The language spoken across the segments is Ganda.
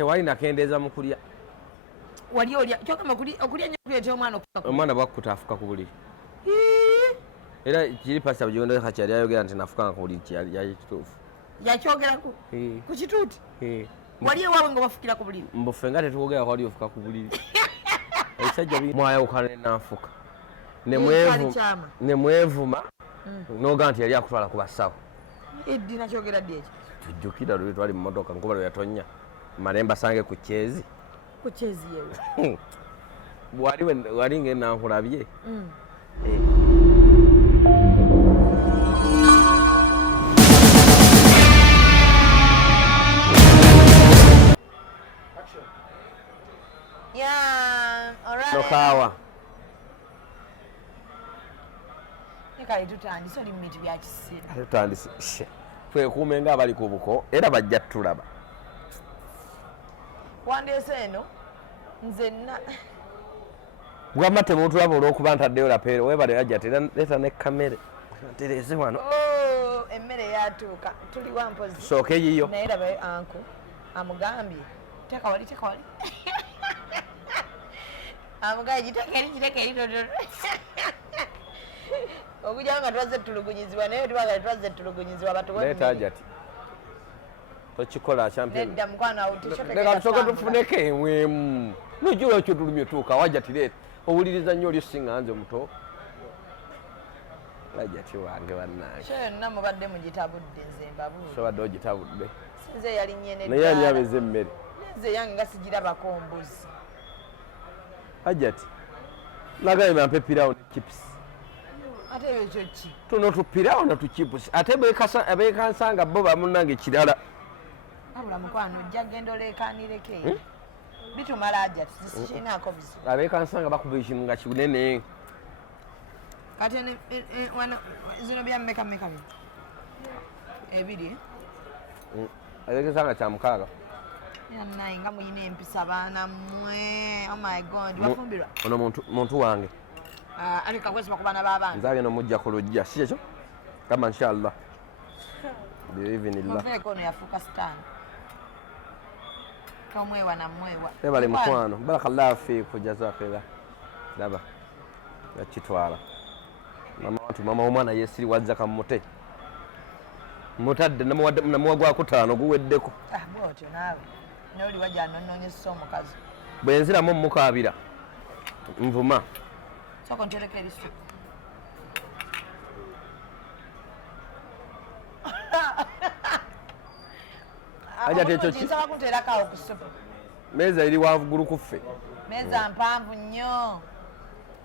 tewali nakendeeza mu kulya wali olya kyokama okulya nnyo kuleeta omwana okufa omwana bwakkuta afuka ku buliri era kiri pasita bujonde kakyali ayogera nti nafukanga ku buliri kyali kituufu yakyogerako ku kituuti wali ewaabwe nga bafukira ku buliri mbufe nga tetuwogera kwali ofuka ku buliri ebisajja mwayawukana nenanfuka nemwevuma noga nti yali akutwala ku basawo eddi nakyogera ddi ekyo tujjukira lwe twali mu motoka nkuba lwe yatonya male mbasange ku kyezi yewe wali ngenankulabye nokawa tutandise oli mu bintu bya kiseera tutandise twekuume nga abali ku buko era bajja tulaba wandeese eno nzenna bwamma temutulaba olw'okuba ntaddeyo lapeero webale yajja leeta ne kamere tereze wano emmere yatuuka tuli wampozi sooka eyiyo naye labe anku amugambye teka wali amugambye giteka eri tototo okujja nga twazze tulugunyizibwa naye tubagala twazze tulugunyizibwa batuleeta ajati tokikola nedda mukwano awo leka tusooke tufuneko emwemu nojula ekyo tulumye tuuka wajatireeta owuliriza nnyo oli singa nze muto ajati wange bannange kyo yonna mubadde mugitabudde nze mbabuuza sobadde ogitabudde sinze yalinnye naye ani abeza emmere nze yange nga sigirabako mbuzi ajati nagaye bampe pirawo ne chips ate ekyo ki tuno tupirawo na tuchipusi ate beekansanga bo bamunange kirala abula mukwano ojja genda oleekanireko bitumala ajati zisikiinaako bizi abeekansanga bakuba ekintu nga kinene kati zino byammeka bino ebiri abeekensanga kya mukaaga yannaye nga muyina empisa baana mmwe oh my god wafumbirwa ono muntu wange aleka kwesiba ku baana b'abantu nze agenda omujja ku lujja si ekyo kama inshallah biivinillah muveeko ono yafuuka sitaani tomwewa namwewa ebale mukwano barakallahu fiiku jazakillah laba yakitwala mama w'omwana yesiri wazza kamute mutadde namuwa gwakutaano guweddeko bwotyo naawe noli wajja anonoonyesa omukazi bwe nziramu mukaabira nvuma soko ntereka erisu ajati ekyo ki nsaba kunteerakawo ku supu meeza eri waggulu ku ffe meeza mpanvu nnyo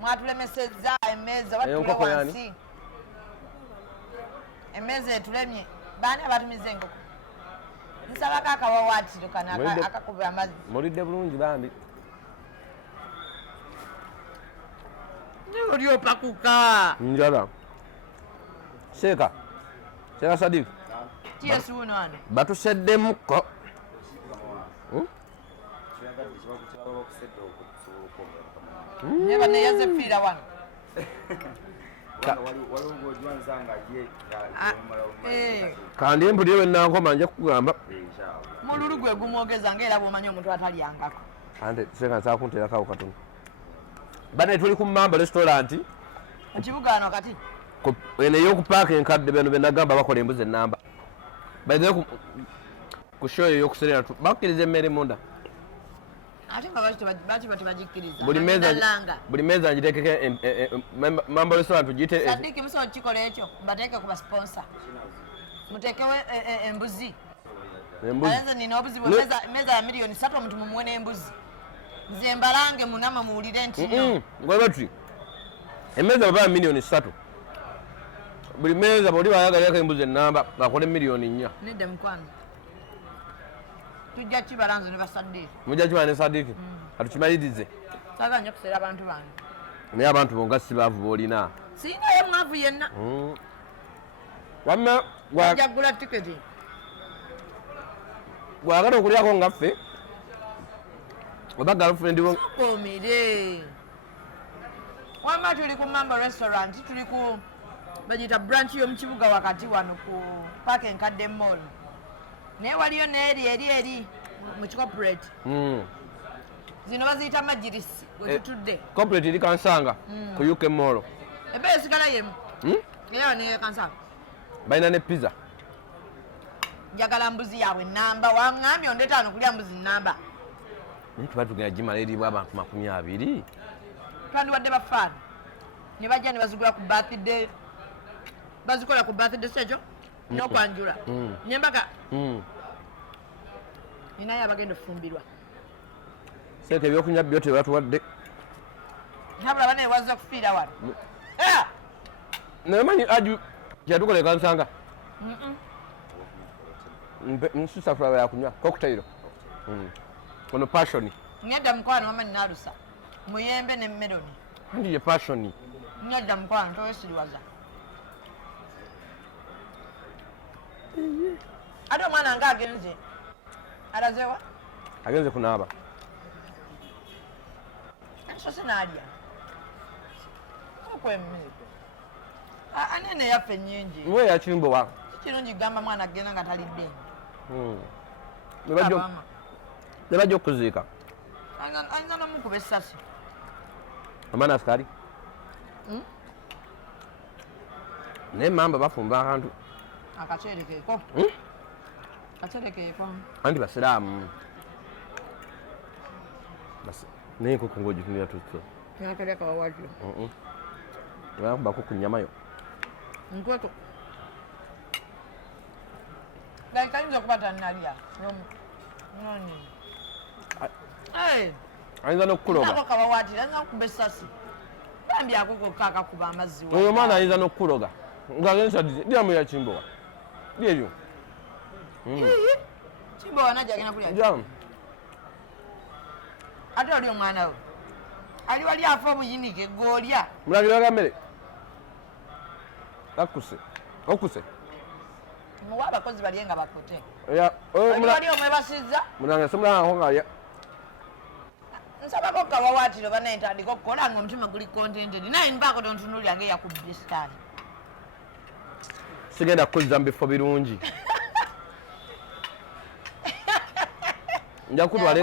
mwatulemesezza emmeeza watule wansi emmeeza etulemye baani abatumiza enkoko nsabako akawawaatiro kano akakuba amazzi mulidde bulungi bambi oli opakuka njala seeka Sadiq kiyesuuno ano batuseddemukko neba neyaze fiira wano kandi empulire wenankoma nja kukugamba mululu gwe gumwogeza ngaera bwomanyi omuntu atalyangako ante seeka nsakunteerakawo katono bane tuli ku Mamba restaurant ekibuga wano kati eno ey'okupaaka enkadde beno benagamba bakola embuzi ennamba baizire ku show ey'okuserera bakkiriza emmere munda ate nga baki tebagikkiriza buli meeza ngiteekeko Mamba restaurant tugiyite Sadiki musobola kikola ekyo bateeke ku basponsa muteekewo embuzi nina obuzi meeza ya miliyoni 3 omuntu mumuwe n'embuzi nze mbalange munama muwulire nti batri emmeeza baba miliyoni 3 buli meeza bwoli bayagalirako embuzi ennamba akole miliyoni 4 nedda mukwano tujja kibala nze ne basaddiiki mujja kibala ne Sadiki atukimalirize saagala nja kuseera abantu bange naye abantu bonga si baavu boolina siinayo mwavu yenna wamma wajagula tiketi gwagala okulyako ngaffe oba girlfriend wo komire wamma tuli ku Mamba restaurant tuli ku bagita branch y'omu kibuga wakati wano ku park enkadde mall naye waliyo neeri mu corporate zino baziyita majirisi wetutudde corporate eri Kansanga ku UK Mall ebe esigala yemu era ne Kansanga balina ne pizza njagala mbuzi yaabwe namba waŋŋambye ondetaano kulya mbuzi namba tuba tugenda gimala eribwa abantu 20 twandiwadde bafaana ne bajja ne bazigula ku birthday bazikola ku birthday sekyo n'okwanjula nyembaka ninaye abagenda ofumbirwa sente ebyokunywa byo tebatuwadde nabula banaye waza kufiira wano naye manyi aju kyatukola Kansanga nsusa fulawa yakunywa cocktail ono passion ngedda mukwano wama ninalusa muyembe ne meloni andi ye passion ngedda mukwano toyesiriwaza ate omwana nga agenze alazewa agenze kunaaba so sinaalya okwemmiiko anene yaffe nyingi we yakimbowa kirungi gamba mwana agenda nga talidde ne bajja okuziika ayinza nomukuba essasi omwana asikali naye mamba bafumba akantu akacerekeeko kacerekeeko anti basiraamu naye enkoko ng'ogitunira tutyo natereka wawatyo bakubako ku nnyamayo nkweto kayinza okuba tanalya ayinza n'okukuloga kawawatira ayinza okuba essasi bambi akokokka akakuba amazzi oyo omwana ayinza n'okukuloga ng'agenza diramu yakimbowa lyebyo kimbowa najja agenda kulya jamu ate oli omwana we ali wali afa obuyinike gw'olya mulagiraga mmere akuse okuse muwa abakozi balye nga bakote oli wali omwebasizza munange somulangako ngaalya nsabako kawawatiro banaye ntandika okukola nga omutima guli contented naye nvaako tontunulya ng'eyakubba esitaani sigenda kukozza mu bifo birungi nja kutwala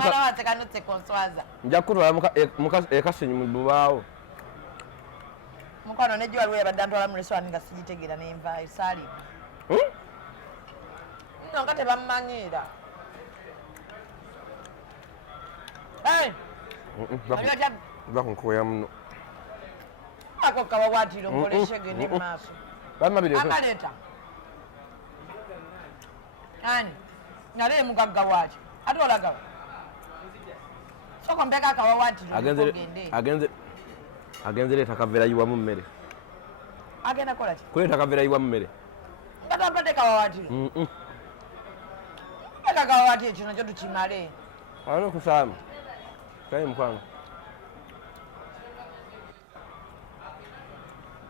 ekasenyi mu bubaawo mukwano nejjo waliwo yabadde antwala mu reswani nga sigitegeera nenvaayo saali nno nga tebammanyiira va kunkoya muno ako kawawatiro ngoleshege ne maaso akaleeta ani nale mugagga waakyo ate olagawa soko mpeka akawawatiro agenze leeta kaveera yiwamu mmere agenda kola ki kuleeta kaveera yiwamu mmere nga tampate kawawatiro mpeka kawawatiro kino kyo tukimale ano kusaamu kaye mukwano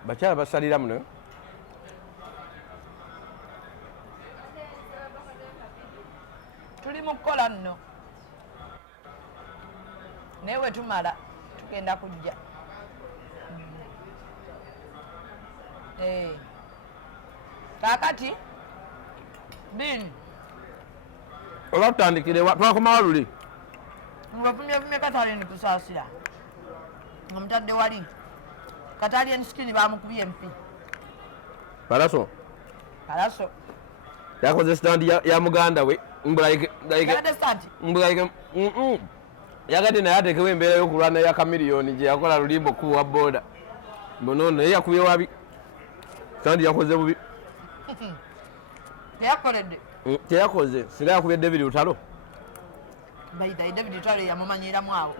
bakyala basalira muno tuli mu kukola nno naye wetumala tugenda kujja kakati bini oba tutandikire twakomawo luli ngwefumyefumye katale nikusaasira nga mutadde wali katali ensikini bamukubye empi palaso yakoze standi ya muganda we yagadde naye atekewo embeera y'okulwana ya kamiliyoni gye yakola lulimbo kuwa boda mbonono naye yakubye wabi standi yakoze bubi teyakoze singa yakubye David Lutalo bayita David Lutalo yamumanyiramu awo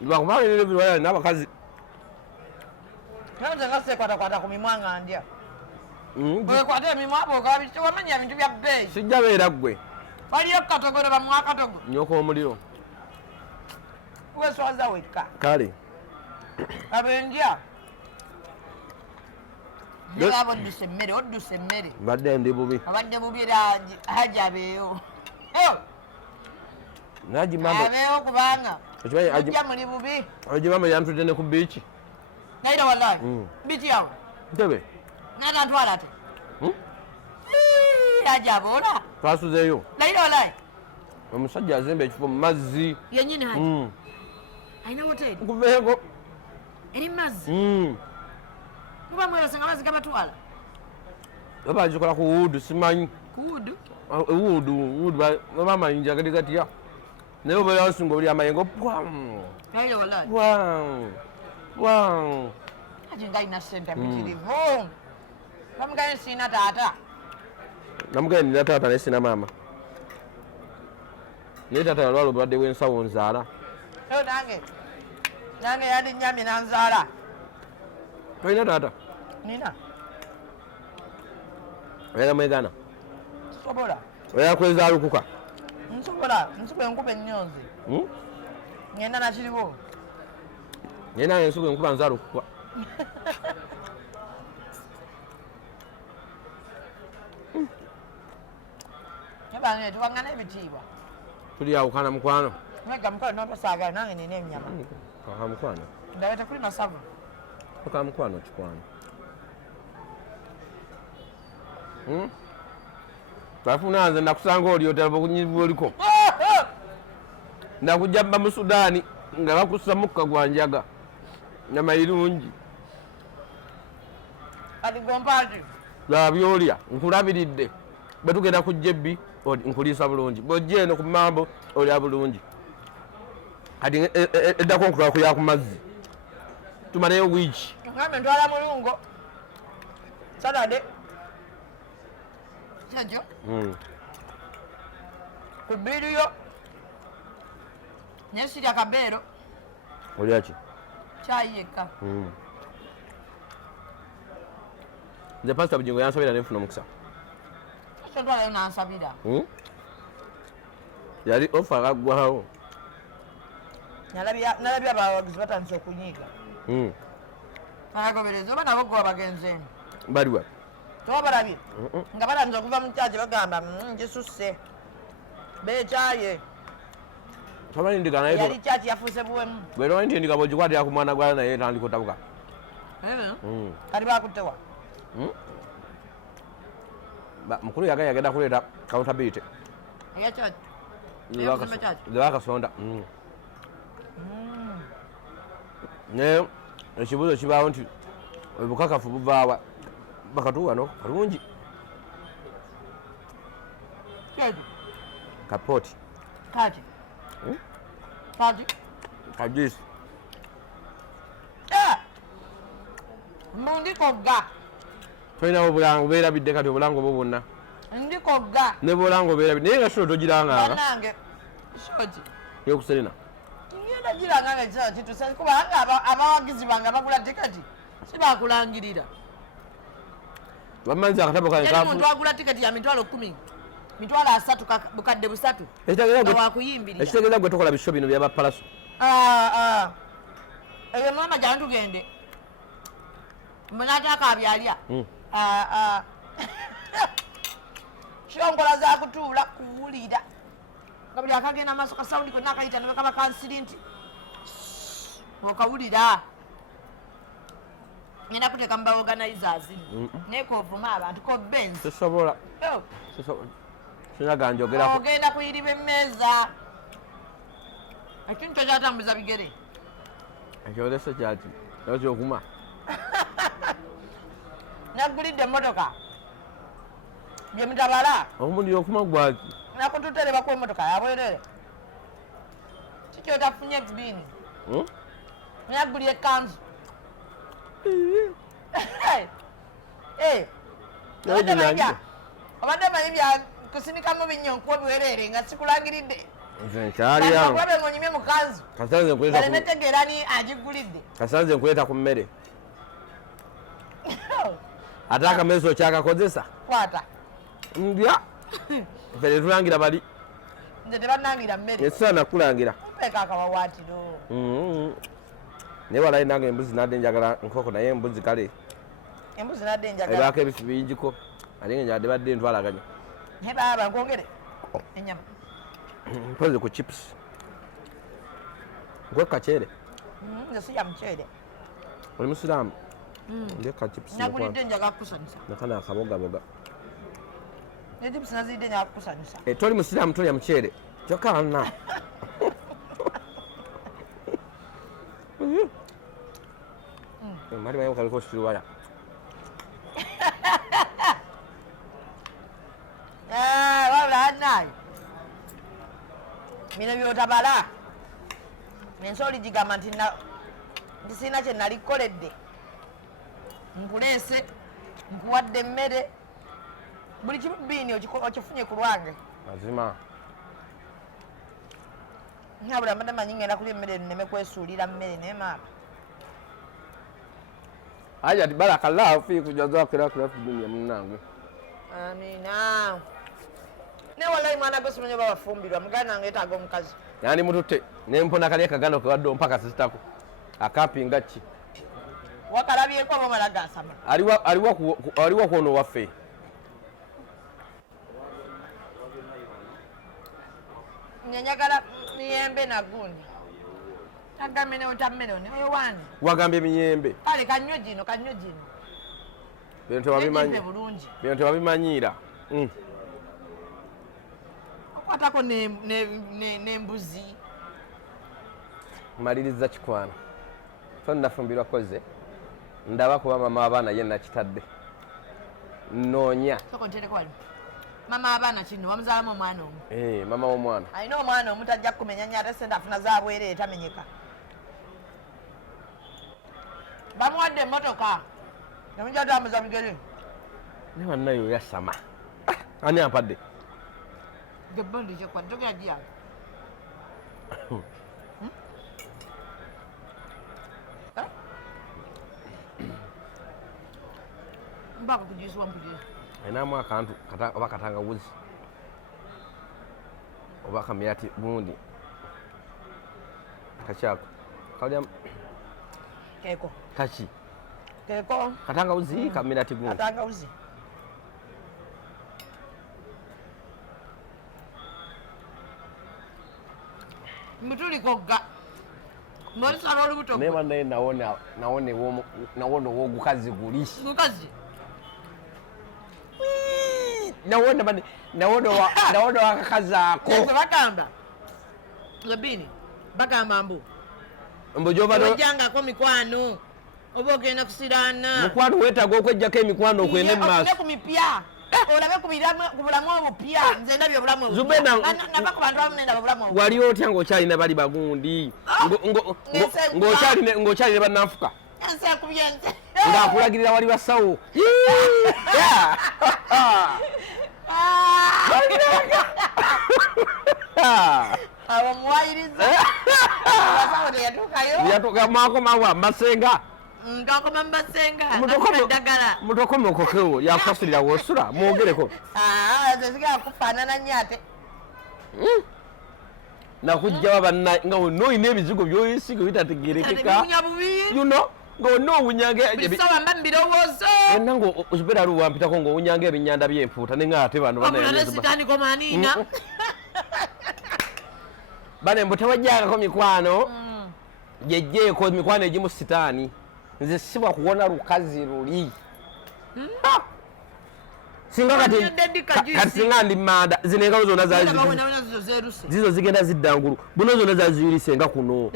lwakubanga David Lutalo n'abakazi nze nga sekwatakwata ku mimwa nga ndya wekwata emimwa abo wamanya ebintu bya bbeeyi sijja beera ggwe waliyo katogoro bamwa katogo nyoka omuliro weswaza wekka kale abendya nibaba odduse emmere mbadde ndi bubi abadde bubi era haji abeeyo abeeyo kubanga ojja muli bubi ogimama yantudde ne ku biiki naira wallahi biiki yawe ntebe natantwala ate haji aboola twasuzeeyo naira wallahi omusajja azimba ekifo mu mazzi yennyini haji alina hoteri nkuveeko eri mazzi muba mwerose nga mazzi gabatwala oba agikola ku wuudu simanyi wuudu bamayinja gati gatya naye obeera wasinga oli amayengo ati nga alina sente mpitirivu bamugaye siina taata namugaye nina taata naye sina maama naye taata yalwala obulwadde bw'ensawo nzaala nange yandinyamye nanzaala olina taata nina oyala mwegana sobola oyala kweza lukuka nsobola enkuba ennyonzi ngenda nakiriwo naye nange ensuku enkuba nza lukuka nebange tuwangana ebitiibwa tuli awukana mukwano mega mukwano nopesaagala nange nina ennyama kaka mukwano ndabe tekuli masavu kaka mukwano kikwano twafuna nze nakusanga oli otalaba okunyivu oliko nakujja mba mu Sudaani nga bakussa mukka gwa njaga nyama irungi kati gompaati laba byolya nkulabiridde bwe tugenda ku jebbi nkuliisa bulungi bw'ojja eno ku mambo olya bulungi kati eddako nkutwala kuya ku mazzi tumaleyo wiiki ngambe ntwala mulungo salade kyajo ku biriyo naye sirya kabeero olya ki kyayi yekka nze pasita bugingo yansabira nenfuna omukisa ekyo ntwalayo nansabira yali ofa agaggwawo nalabye abawagizi batandise okunyiiga ayagobereza oba nabo gwe wabagenzeemu baliwa toba balabye nga batandise okuva mu kyaje bagamba gisusse beekyaye yali kyaki yafuuse buwemu bweromanyi nti ndika bwegikwatira ku mwana gwala naye etandika otabuka kati bakuttewa mukulu yagenda kuleeta accountability zebakasonda naye ekibuuzo kibaawo nti obukakafu buvaawa bakatuwano kalungi kapooti kajuisi ndikogga tolinawo obulango obeerabidde kati obulango bwo bwonna ndikogga ne bwolango obeerabidde naye nga solo togiranganga nange shoti yokuserena ngenda giranganga ekisawa kituse kubanga abawagizi bange abagula tiketi sibakulangirira bamanzi akatabo muntu agula tiketi ya mitwalo 10 mitwalo 3 bukadde busatu wakuyimbirira ekitegeeza gwe tokola bisho bino byabapalaso eyo mama jana tugende munataka abyalya shongola za kutuula kuwulira nga buli akagenda maaso kasawundi konna akayita ne bakaba kansiri nti okawulira ngenda kuteeka mu baorganizers naye kovuma abantu kobenzi sisobola sinaga njogerako ogenda kuyiriba emmeeza ekintu kyokyatambuza bigere ekyolese kyaki okyokuma nagulidde emmotoka byemutabala omundi okuma gwaki nakututereba ku emmotoka yabwerere kikyotafunye ebibini nagulya ekanzu obadde manyi byakusinikamu binyonkuwa biwerere nga sikulangiridde kulabe ngonyumye mukanzu alenetegerani agigulidde kasanze nkuleeta ku mmere ate akameso kyakakozesa kwata ndya fere tulangira bali nze tebanangira mmere esisa nakulangira mpeka akawawaatiro naye walayi nange embuzi nadde njagala nkoko naye embuzi kale embuzi nadde njagala ebaako ebifi bingiko ate nga njadde badde ntwalaganya naye baba nkwongere enyama mpoze ku chips nkwe kaceere nze sirya muceere oli musiraamu ndeka chips nagulidde njagala kukusanyusa nakana akabogaboga ne chips nazidde njagala kukusanyusa toli musiraamu tolya muceere Chokana. Mari bayo kaliko shiwaya. Wabula Naye. Bino byotabala. Ensoli gigamba nti sina kye nalikoledde. Nkuleese, nkuwadde emmere. Buli kimu bini okifunye ku lwange. Mazima. Nyabula mbadde manyi ngenda kulya emmere nneme kwesuulira mmere naye maama. Aja baraka Allah fi kujaza kila dunia mnange. Amina. Ne wallahi mwana gwe simanyi babafumbirwa muganda ngeetaaga omukazi. Yani mutute nempona kali kagano ke waddo mpaka sisitako. Akampinga ki. Wakalabyeko abamala gasama. Aliwa kuono waffe. Nyanyagala miyembe na gundi. Agambe ne utammere oyo wani. Wagambye miyembe. Kale kanyo gino. Bintu babimanyi. Bintu babimanyira. Okwatako n'embuzi. Maliriza kikwana. Tonnafumbirwa koze. Ndaba kuba mama abaana ye nakitadde. Noonya. Soko ntereko wali. Mama abaana kino wamuzaalamu omwana omu. Mama w'omwana. Alina omwana omu tajja kumenya nnyo ate sente afuna zaabwere etamenyeka. Bamuwadde emmotoka. Namujja atambuza bigere. Ne wannayo yasama. Ani ampadde? Gebondi kyekwa njogera giyaga. Mbaka kujisuwa mpujire. Ainamu akantu oba katangawuzi. Oba kamyati gundi. Kachako. Kalya Keko. Kachi. Keko. Katangawuzi kamyati gundi. Katangawuzi. Mutuli kogga. Mbona alo lubuto. Nema naye naone wogukazi gulishi. Mukazi. Naone wakakazaako. Bagamba. Zabini. Bagamba mbu. Mbojoba do. Ojangako mikwano. Oba ogenda kusirana. Mukwano wetaaga okwejjako emikwano okwende mu maaso. Olabe ku mipya. Olabe ku bulamu obupya. Nze ndabye obulamu obupya. Zubena. Nava ku bantu abamu nendaba obulamu obupya. Wali otya ng'okyalina bali bagundi. Ng'okyalina bannanfuka. Ense ekubyense. Ng'akulagirira wali basawo. Abo muwayiriza. Basawo teyatuukayo. Yatuuka makomawa masenga. Ndakoma mbasenga. Ddagala. Mutokome okokewo yakusasulira wosula mwogereko. Zeziga kufaanana nnyo ate. Nakujjawa banna nga onooyina ebizigo by'oyisiga bitategerekeka. Ng'onoowunyanga bisawa mba mbirowoozo. Onna ng'ozubeera ali wampitako ng'owunyanga ebinyanda by'empuuta ne nga ate bano sitaaniko maaniina. Bane mbu tewajjangako mikwano gyejjeeko mikwano egimu sitaani. Nze sibwa kuwona lukazi luli. Singa kati singa ndi manda zino engalo zonna zizo zigenda zidda ngulu buno zonna zaziyulise nga kuno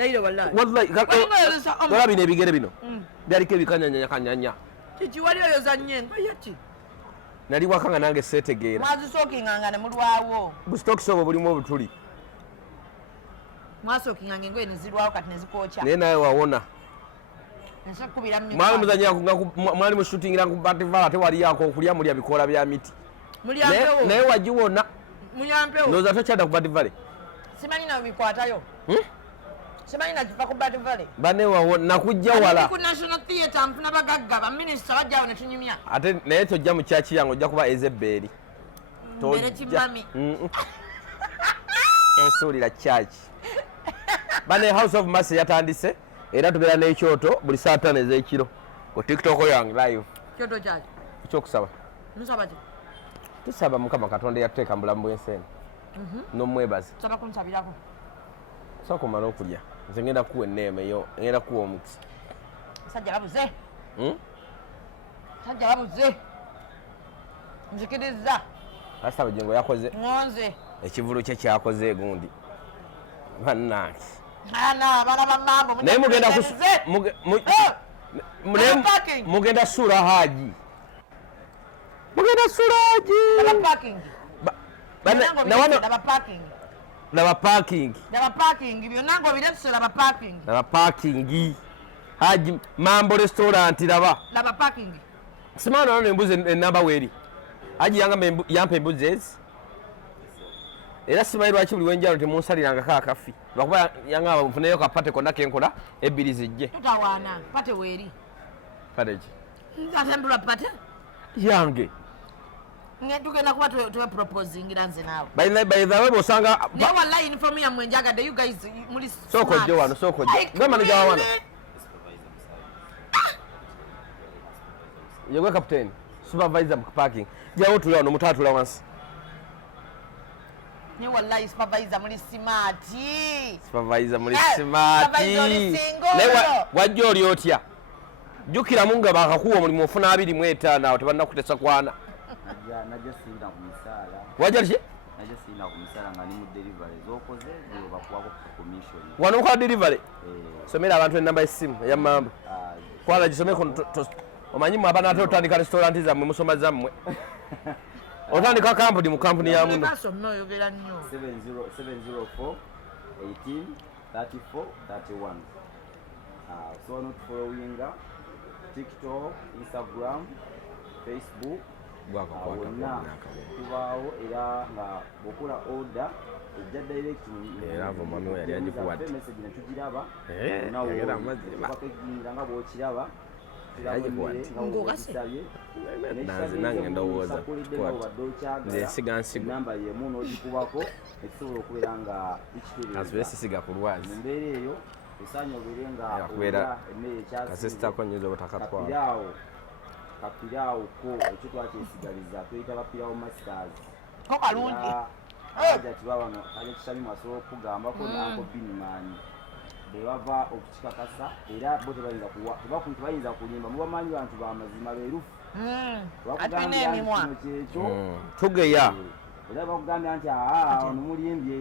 wala bino ebigere bino byaliko ebikanyanyakanyanya kikiwali oyo zannyengoyaki nali waka nga nange seetegeera mwazisookinganga ne mulwawo busitokisi obwo bulimu obutuli mwasookinganga engoye ne zirwawo kati ne zikookya naye naye wawona mwali muzanyira mwali mushutingira ku bativala tewaliyako okulya mulya bikoola bya miti naye wagiwona ndowooza tokyadda ku bativale simanyi nabikwatayo simanyi nakiva ku bativale bane nakujja wala ku national theatre nfuna bagagga baminisita bajjawo ne tunyumya ate naye tojja mu kyaki yange ojja kuba ezebbeeri mbere kimami ensuulira kyaki bane house of mercy yatandise era tubeera n'ekyoto buli saa 5 ez'ekiro ku tiktok yange live kyoto kyaki ekyokusaba musaba ki tusaba mukama katonda yateeka mu bulamu bw'ensi n'omwebaza saba kunsabirako sooka omala okulya nze ngenda kuwa enneema eyo ngenda kuwa omukisa sajja babuze sajja babuze nzikiriza asaba jengo yakoze ngonze ekivulu kye kyakoze gundi bannange naye mugenda sula haji laba parking haji mambo restaurant laba simana ono embuzi enamba weeri haji yampa embuzi ezi era simanyi lwaki buli wenjalo temunsalirangako akafi lwakuba yangamba nfuneyo kapate konna kenkola ebbiri zijje tutawaana pate weeri pate ki atambula pate yange tugenda kuba tweproposingira nze naawe by the way bosanga naye wallahi uniform yammwe njagadde you guys muli soko jjo wano soko jjo gwe manager wa wano yegwe captain supervisor mu parking jawo tuli wano mutatula wansi ni wallahi supervisor muli smart naye wajja oli otya jjukira munga bakakuwa omulimu ofuna 25 awo tebannakutesa kwana najja siina ku misaala wajja ki najja siina ku misaala nga ni mu delivery z'okoze gwe bakuwako commission wano okola delivery somera abantu enamba y'essimu eyamamba kwala gisomeko omanyimu abanaate otandika restaurant zammwe musoma zammwe otandika kampuni mu kampuni ya muno 704 18 34 31 so not following TikTok, Instagram, Facebook wonna tubaawo era nga bw'okola order ejja direct message netugiraba nawopakegingira nga bw'okiraba namba yemu n'ogikubako ekisobola okubeera nga bikitereezasiga ku lwazi mu mbeera eyo esaanya obeere nga emmere ekyakapiraawo kapiraawo ko ekyo twakyesigaliza tuyita bapiraawo masters ajati babano ajekisami mwasobola okugambako nanko binimani bwebava okukikakasa era bo tebayinza kulimba mubamanyi bantu bamazima beerufu bakugambira nti kino kyekyo tugeya era bakugambira nti ono mulimbye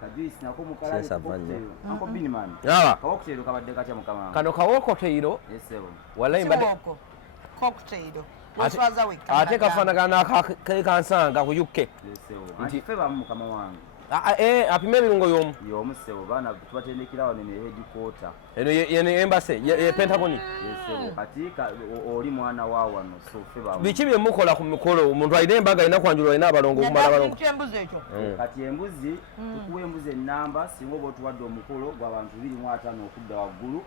kajuisi nako mukalanko binimani kawokuteiro kabadde katya mukama kano kawokoteiro esebo ate kafaanagana nakansanga ku UK nti fe bamu mukama wange apima ebirungo y'omu sebo baana tubatendekera wano ne headquarter eno embase ye Pentagon kati oli mwana wa wano so fe bamu biki bye mukola ku mikolo omuntu alina embaga alina kwanjula alina abalongo okumala abalongo kati embuzi tukuwa embuzi ennamba singa oba otuwadde omukolo gw'abantu 25 okudda waggulu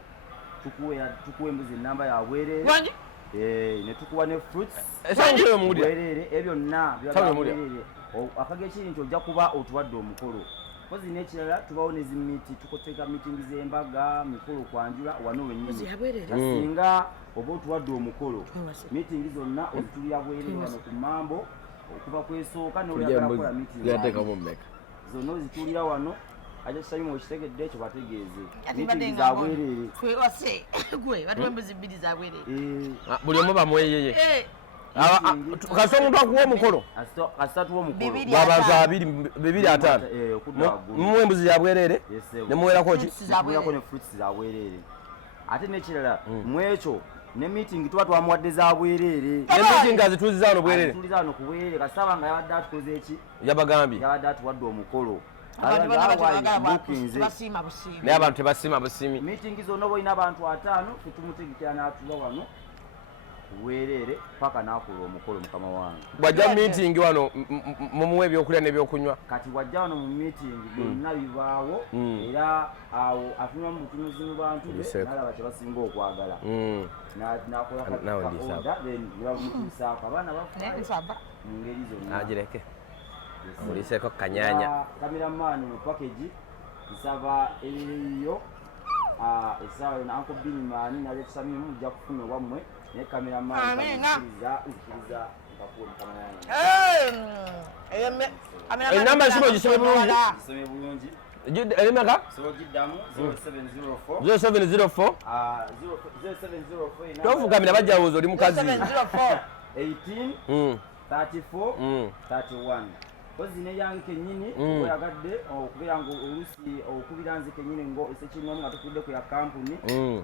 tukuwa embuzi ennamba ya bwereere ne tukuwa ne fruits bwereere ebyonna byabwereere akagekiri nti ojja kuba otuwadde omukolo kozi n'ekirala tubawo nezimiti tukoteeka mitingi z'embaga mikolo kwanjula wano wennyini kasinga oba otuwadde omukolo mitingi zonna ozitulira bwereere wano ku mambo okuva kwesooka n'oyagala kukola mitingi zonna ozitulira wano aja kisalimu okitegedde ekyo bategeeze mitingi za bwereere buli omu bamweyeye kasi omuntu akuwa omukolo kasitatuwa omukolo gwabantu 250 mumuwa embuzi ya bwereere nemuwerako ki muwerako ne fruits za bwereere ate n'ekirala mwekyo ne meeting tuba twamuwadde za bwereere meeting azituuziza wano bwereere atuuliza wano ku bwereere kasaba nga yabadde atukoze eki yabagambye yabadde atuwadde omukolo naye abantu tebasiima busimi meeting zonna oba olina abantu 5 tetumutegekera n'atuba wano bwereere paka nakola omukolo mukama wange bwajja meeting wano mumuwa ebyokulya n'ebyokunywa kati wajja wano mu meeting byonna bibaawo era awo atunula mu butunuzi mu bantu nalaba kyebasinga okwagala nakola nebamutiisaako abaana bafa mu ngeri zonna agireke muliseeko kanyanya kameramaani mu package nsaba eyo essaawa yona anko binimaani nalekisamimu mujja kufuna wammwe ne kameramaani enamba esimo gisome bulungi erimeka 0704 tofugamira bajjawuza oli mukazi 18 34 31 kozi ne yange kenyini oyagadde okubeera nga olusi okubira nze kenyini ngo esekinomu nga tukudde ku ya kampuni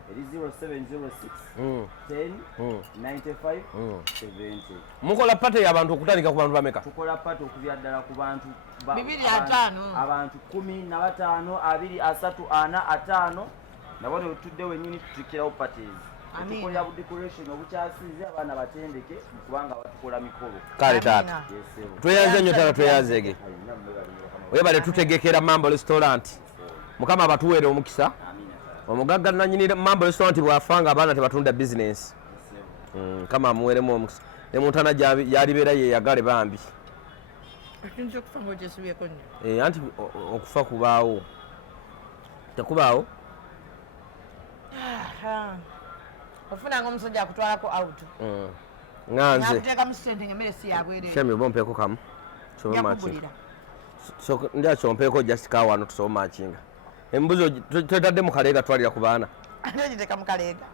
eri 0706 10 95 70. Mukola pate y'abantu okutandika ku bantu bameka? Tukola pate okubira ddala ku bantu 205 abantu 15 23 45 nabo ne tutudde wennyini tutikirawo pates. Tukola bu decoration obukyasize abaana batendeke kubanga batukola mikolo. Kale taata tweyanze nnyo taata tweyanzege oyebale tutegekera Mambo Restaurant mukama abatuweere omukisa omugagga nannyini Mambo Restaurant bw'afanga abaana tebatunda business kama amuweeremu omukisa ne muntana gyalibeera yeyagale bambi anti okufa kubaawo tekubaawo ofunanga omusajja akutwalako out nganze nakuteekamu sente ng'emmere si yabwereere shami bompeeko kamu ndya kyompeeko just kawano tusobe machinga embuzi twetadde mu kaleega twalira ku baana ate giteeka mu kaleega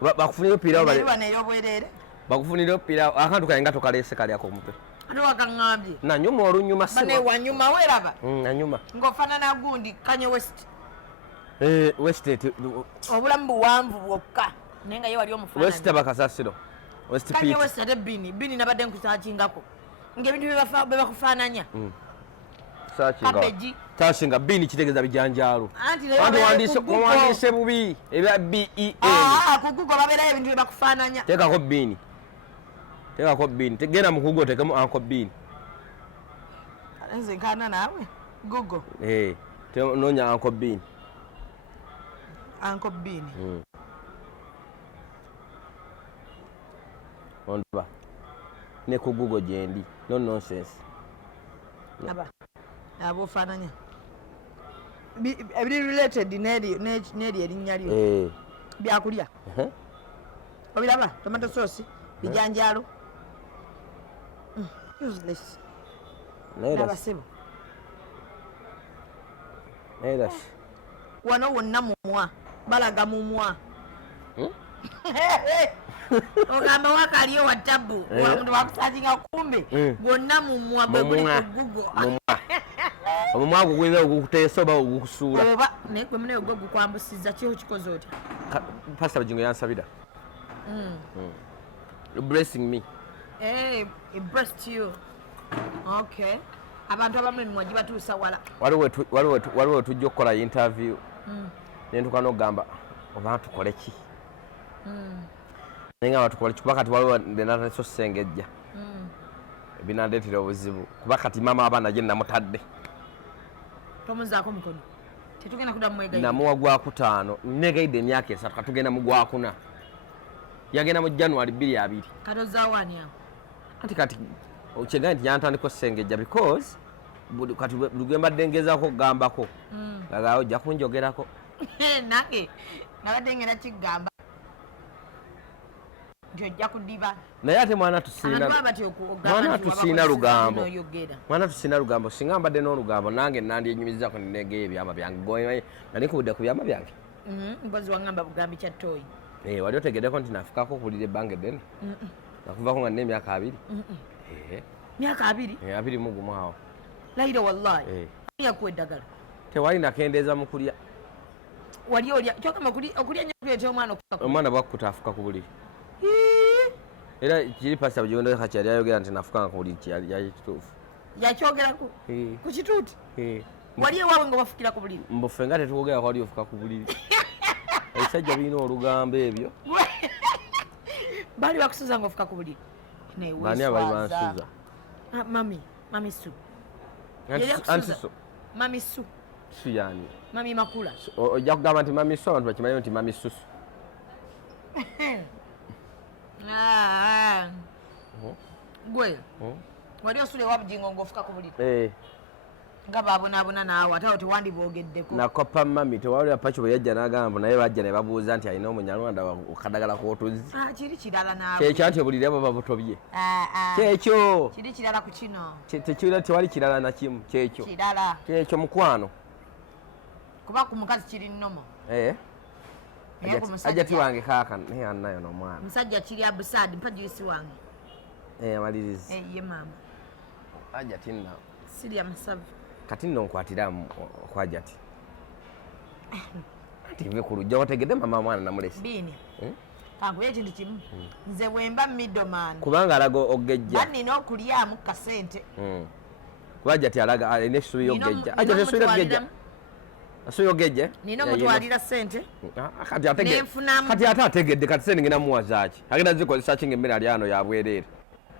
bakufunira opirawo wano ey'obwereere bakufunira opirawo akantu kaye nga tokaleese kalyako omutwe ate wakaŋŋambye nanyuma olunyuma bane wanyuma weeraba nanyuma ng'ofaanana gundi Kanye West West obulamu buwanvu bwokka naye nga ye wali omufaananyi West bakasasiro West Kanye West ate bini nabadde nkusaakingako ng'ebintu bye bakufaananya kabeji tasinga bini kitegeeza bijanjaalo anti wandiise bubi ebya BEN ku Google babeerayo ebintu bye bakufaananya teekako bini tegenda mu Google tekemu anko bini nze nkaana naawe Google noonya anko bini ondaba ne ku Google gyendi no nonsense aba ofaananya ebiri related n'eri erinnya lyo byakulya obiraba tomato sauce bijanjaalo useless n'abasebo wano wonna mumwa balaga mumwa ogamba wakaliyo wa tabu omuntu wakusakinga kumbe gwonna mumwa bwe guli ku Google omumwa gugwiza ogukuteesa oba ogukusuula oba naye gwe munaye ogwo gukwambusizza ki okikoze otya pasita bujingo yansabira blessing me it blessed you okay abantu abamu emimwa gibatuusa wala waliwo tujja okukola interview nentuka n'ogamba oba tukole ki naye nga batukole ki kuba kati waliwo benataso sengejja binandeetera obuzibu kuba kati maama abaana gye namutadde tomuzaako mukono tetugenda kuda mumwegaide namuwa gwakutaano negaide emyaka 3 katugenda mu gwakuna yagenda mu January 22 katozaawaani awo anti kati okyenga nti yantandika osengejja because kati lugembadde ngezaako okugambako agaawo ojja kunjogerako nange nabadde ngenda kigamba nti ojja kudiba naye ate mwana tusiina lugambo singa mbadde n'olugambo nange nandyenyumizako nenegeyo ebyama byange nanikubudde ku byama byange mpozi wangamba bugambi kyattooyi wali otegeddeko nti nafukako okuwulira ebbanga eddene nakuvako nga n'emyaka 2 myaka 2 mu gumu awo layira wallahi yakuwa eddagala tewali nakendeeza mu kulya wali olya kyokama okulya nnyo kuleeta omwana bwakkuta afuka ku buliri era kiri pasita bugigondo kakyali ayogera nti nafukanga ku buliri kyali kituufu yakyogerako ku kituuti wali ewaabwe nga bafukira ku buliri mbufe nga tetuwogera kwali ofuka ku buliri ebisajja birina olugambo ebyo baali bakusuza nga ofuka ku buliri bani abali bansuza mami su antiso mami su yani mami makula ojja kugamba nti mami su abantu bakimanyi nti mami susu gwe wali osula ewa bugingo ng'ofuka ku buliri nga babonaabona naawe ate awo tewandiboogeddeko nakopa mami tewalira paki bwe yajja n'agamba naye bajja ne babuuza nti alina omunyalwanda okadagala kwotuzi kiri kirala naawe kyekyo nti obuliri abo babutobye kyekyo kiri kirala ku kino tewali kirala nakimu kyekyo mukwano kuba ku mukazi kiri nnomo ajati wange kaaka naye anayo n'omwana musajja kiri abusadi mpa juisi wange amalirizi ye maama ajati nnawe Sirya Masavu. Kati nno nkwatira kwaja ati. Ati ve ku lujja wategedde mama mwana namulesi. Bini. Kankuye ekintu kimu. Nze bwemba middleman. Kubanga alago ogejja. Bani n'okulyamu kasente. Kubaja ati alaga alina essuubi y'ogejja. Aja essuubi y'ogejja. Essuubi y'ogejja. Nina omutwalira sente. Kati ate ategedde kati sente ngina muwaza ki. Agenda zikozesa ki ng'emmere ali ano ya bwereere.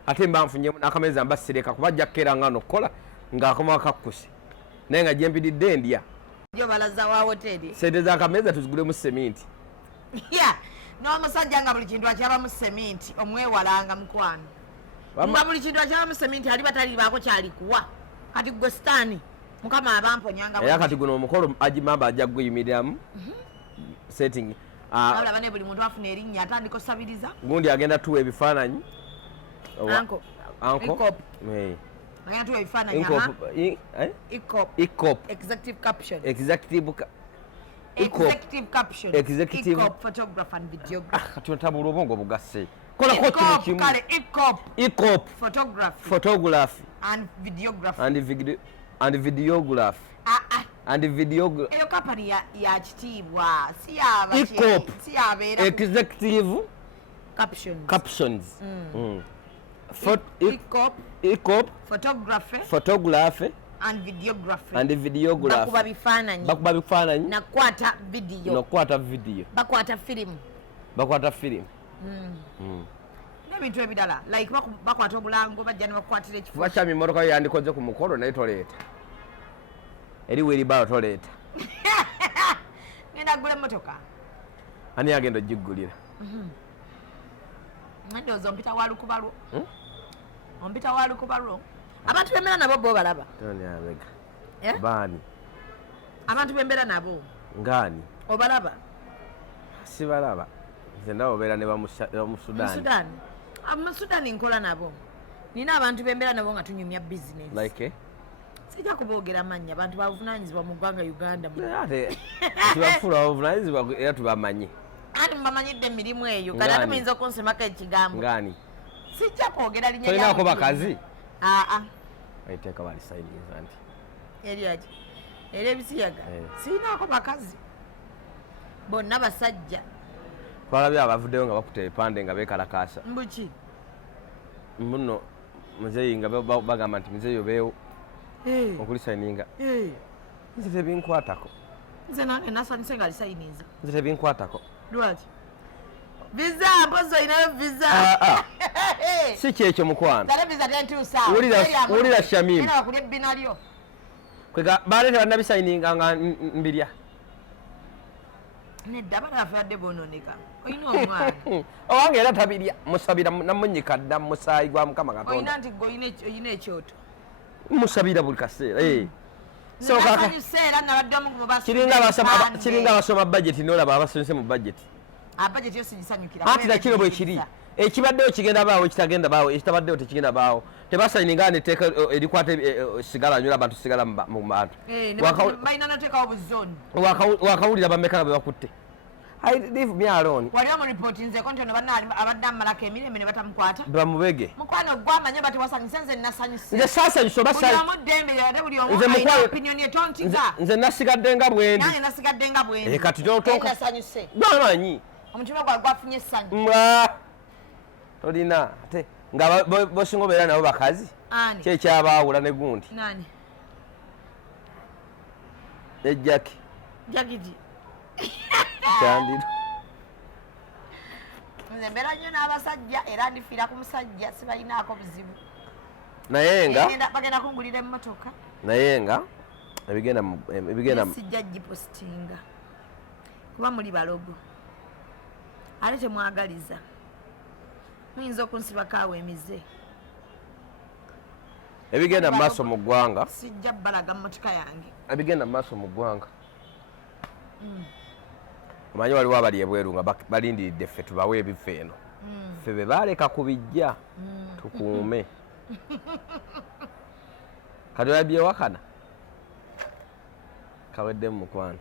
Ate mba nfunyemu n'akameza mbasireka kubaja kera ngano kola ng'akoma kakkusi. Naye nga gye mpitidde ndya. Yo balaza wa hoteli. Sente z'akameza tuzigulemu seminti. Yeah. N'omusajja nga buli kintu akyabamu seminti omwewalanga mukwano. Nga buli kintu akyabamu seminti ali batali baako kyalikuwa. Kati gwe sitaani mukama abamponyanga. Era kati guno omukolo agimamba ajja kuyimiriramu setting. Alaba ne buli muntu afuna erinnya atandika osabiriza. Gundi agenda tuwa ebifaananyi. Anko. Ikop. Agenda tuwa ebifaananyi aha. Ikop. Executive caption. Executive caption. Executive photographer and videographer. Kati otabula obwongo bugasse. Kola ko kintu kimu. Kale Ikop. Photography. And videography. And videography. And videography. Eyo kapani ya kitiibwa. Si yaba. Ikop. Si yabeera. Executive captions. Ikop. Photography. And videography. Bakuba bifaananyi. Nakwata video. Bakwata film. N'ebintu ebirala like bakwata obulango bajja ne bakwatira ekifo. Bakyami emmotoka yo yandikoze ku mukolo naye toleeta. Eri wheelbarrow toleeta. Ngenda gula emmotoka. Ani agenda ogiggulira? Ndowooza ompita wa lukubalwo. Abantu b'embeera nabo bo balaba. Tony abega. Baani. Abantu b'embeera nabo. Ngani? Obalaba? Sibalaba. Nze ndaba obeera ne bamu Sudan. Sudan nkola nabo. Nina abantu b'embeera nabo nga tunyumya business. Like? Sijja kuboogera amannya abantu bavunaanyizibwa mu ggwanga Uganda. Ate tubafula bavunaanyizibwa era tubamanyi. Ati mbamanyidde emirimu eyo kale ate muyinza okunsemako ekigambo. Ngani? Sijja kwogera linnya lya tolinaako bakazi? Ayiteeka balisayiniza nti. Eryaki? Era ebisiyaga? Sirinaako bakazi. Bonna basajja. Twalabye abavuddeyo nga bakuta ebipande nga beekalakaasa. Mbuki? Muno muzeeyi nga bagamba nti muzeeyi obeewo. Okulisayininga. Nze tebinkwatako. Nze nange nasanyuse nga alisayiniza. Nze tebinkwatako. Lwaki? Visa mpozo inayo visa. Si kyekyo mukwano. Dale visa tentuusa. Wulira Shamimu. Era bakulya ebbina lyo. Kwega baleeta bannabisayininga nga mbirya. Nedda balafadde bonooneka. Oyina omwana. Owange era tabirya. Musabira namunyika dda mu musaayi gwa Mukama Katonda. Oyina nti gwe oyina ekyoto. Musabira buli kaseera. So kaka. Kiringa abasoma budget n'olaba abasomese mu budget. Budget yo sigisanyukira. Ati na kino bwe kiri. Ekibaddeyo kigenda baawo ekitagenda baawo ekitabaddeyo tekigenda baawo. Tebasayininga n'etteeka erikwata sigala nyola abantu sigala mu bantu. Balina n'oteekawo buzooni. Wakawulira bameka bwe bakutte. Leave me alone. Wali omulipotinzeko nti ono abadde amalako emirembe ne batamukwata. Bamubege. Mukwano gwamanye bati wasanyuse nze nasanyuse. Nze saasanyuse oba buli omu ddembe ate buli omu alina opinion etontiza. Nze nasigadde nga bwendi. Nange nasigadde nga bwendi. Kati tonka. Nasanyuse. Gwamanyi. Omutima gwawe gwafunye essanyu. Tolina ate nga bosinga obeera nabo bakazi. Kyekyabaawula ne gundi. Nani? Ejjaki. Jakiti. Kyandiro. Nze mbeera nnyo n'abasajja era ndifiira ku musajja sibalinaako buzibu. Naye nga bagenda kungulira emmotoka. Naye nga ebigenda sijja gipositinga kuba muli balogo ate temwagaliza muyinza okunsibako awo emize. Ebigenda mu maaso mu ggwanga sijja balaga mmotoka yange. Ebigenda mu maaso mu ggwanga omanyi waliwo abali ebweru nga balindiridde ffe tubawe ebifa eno ffe be baaleka ku bijja tukuume. Kati olabyewakana kaweddemu mukwano.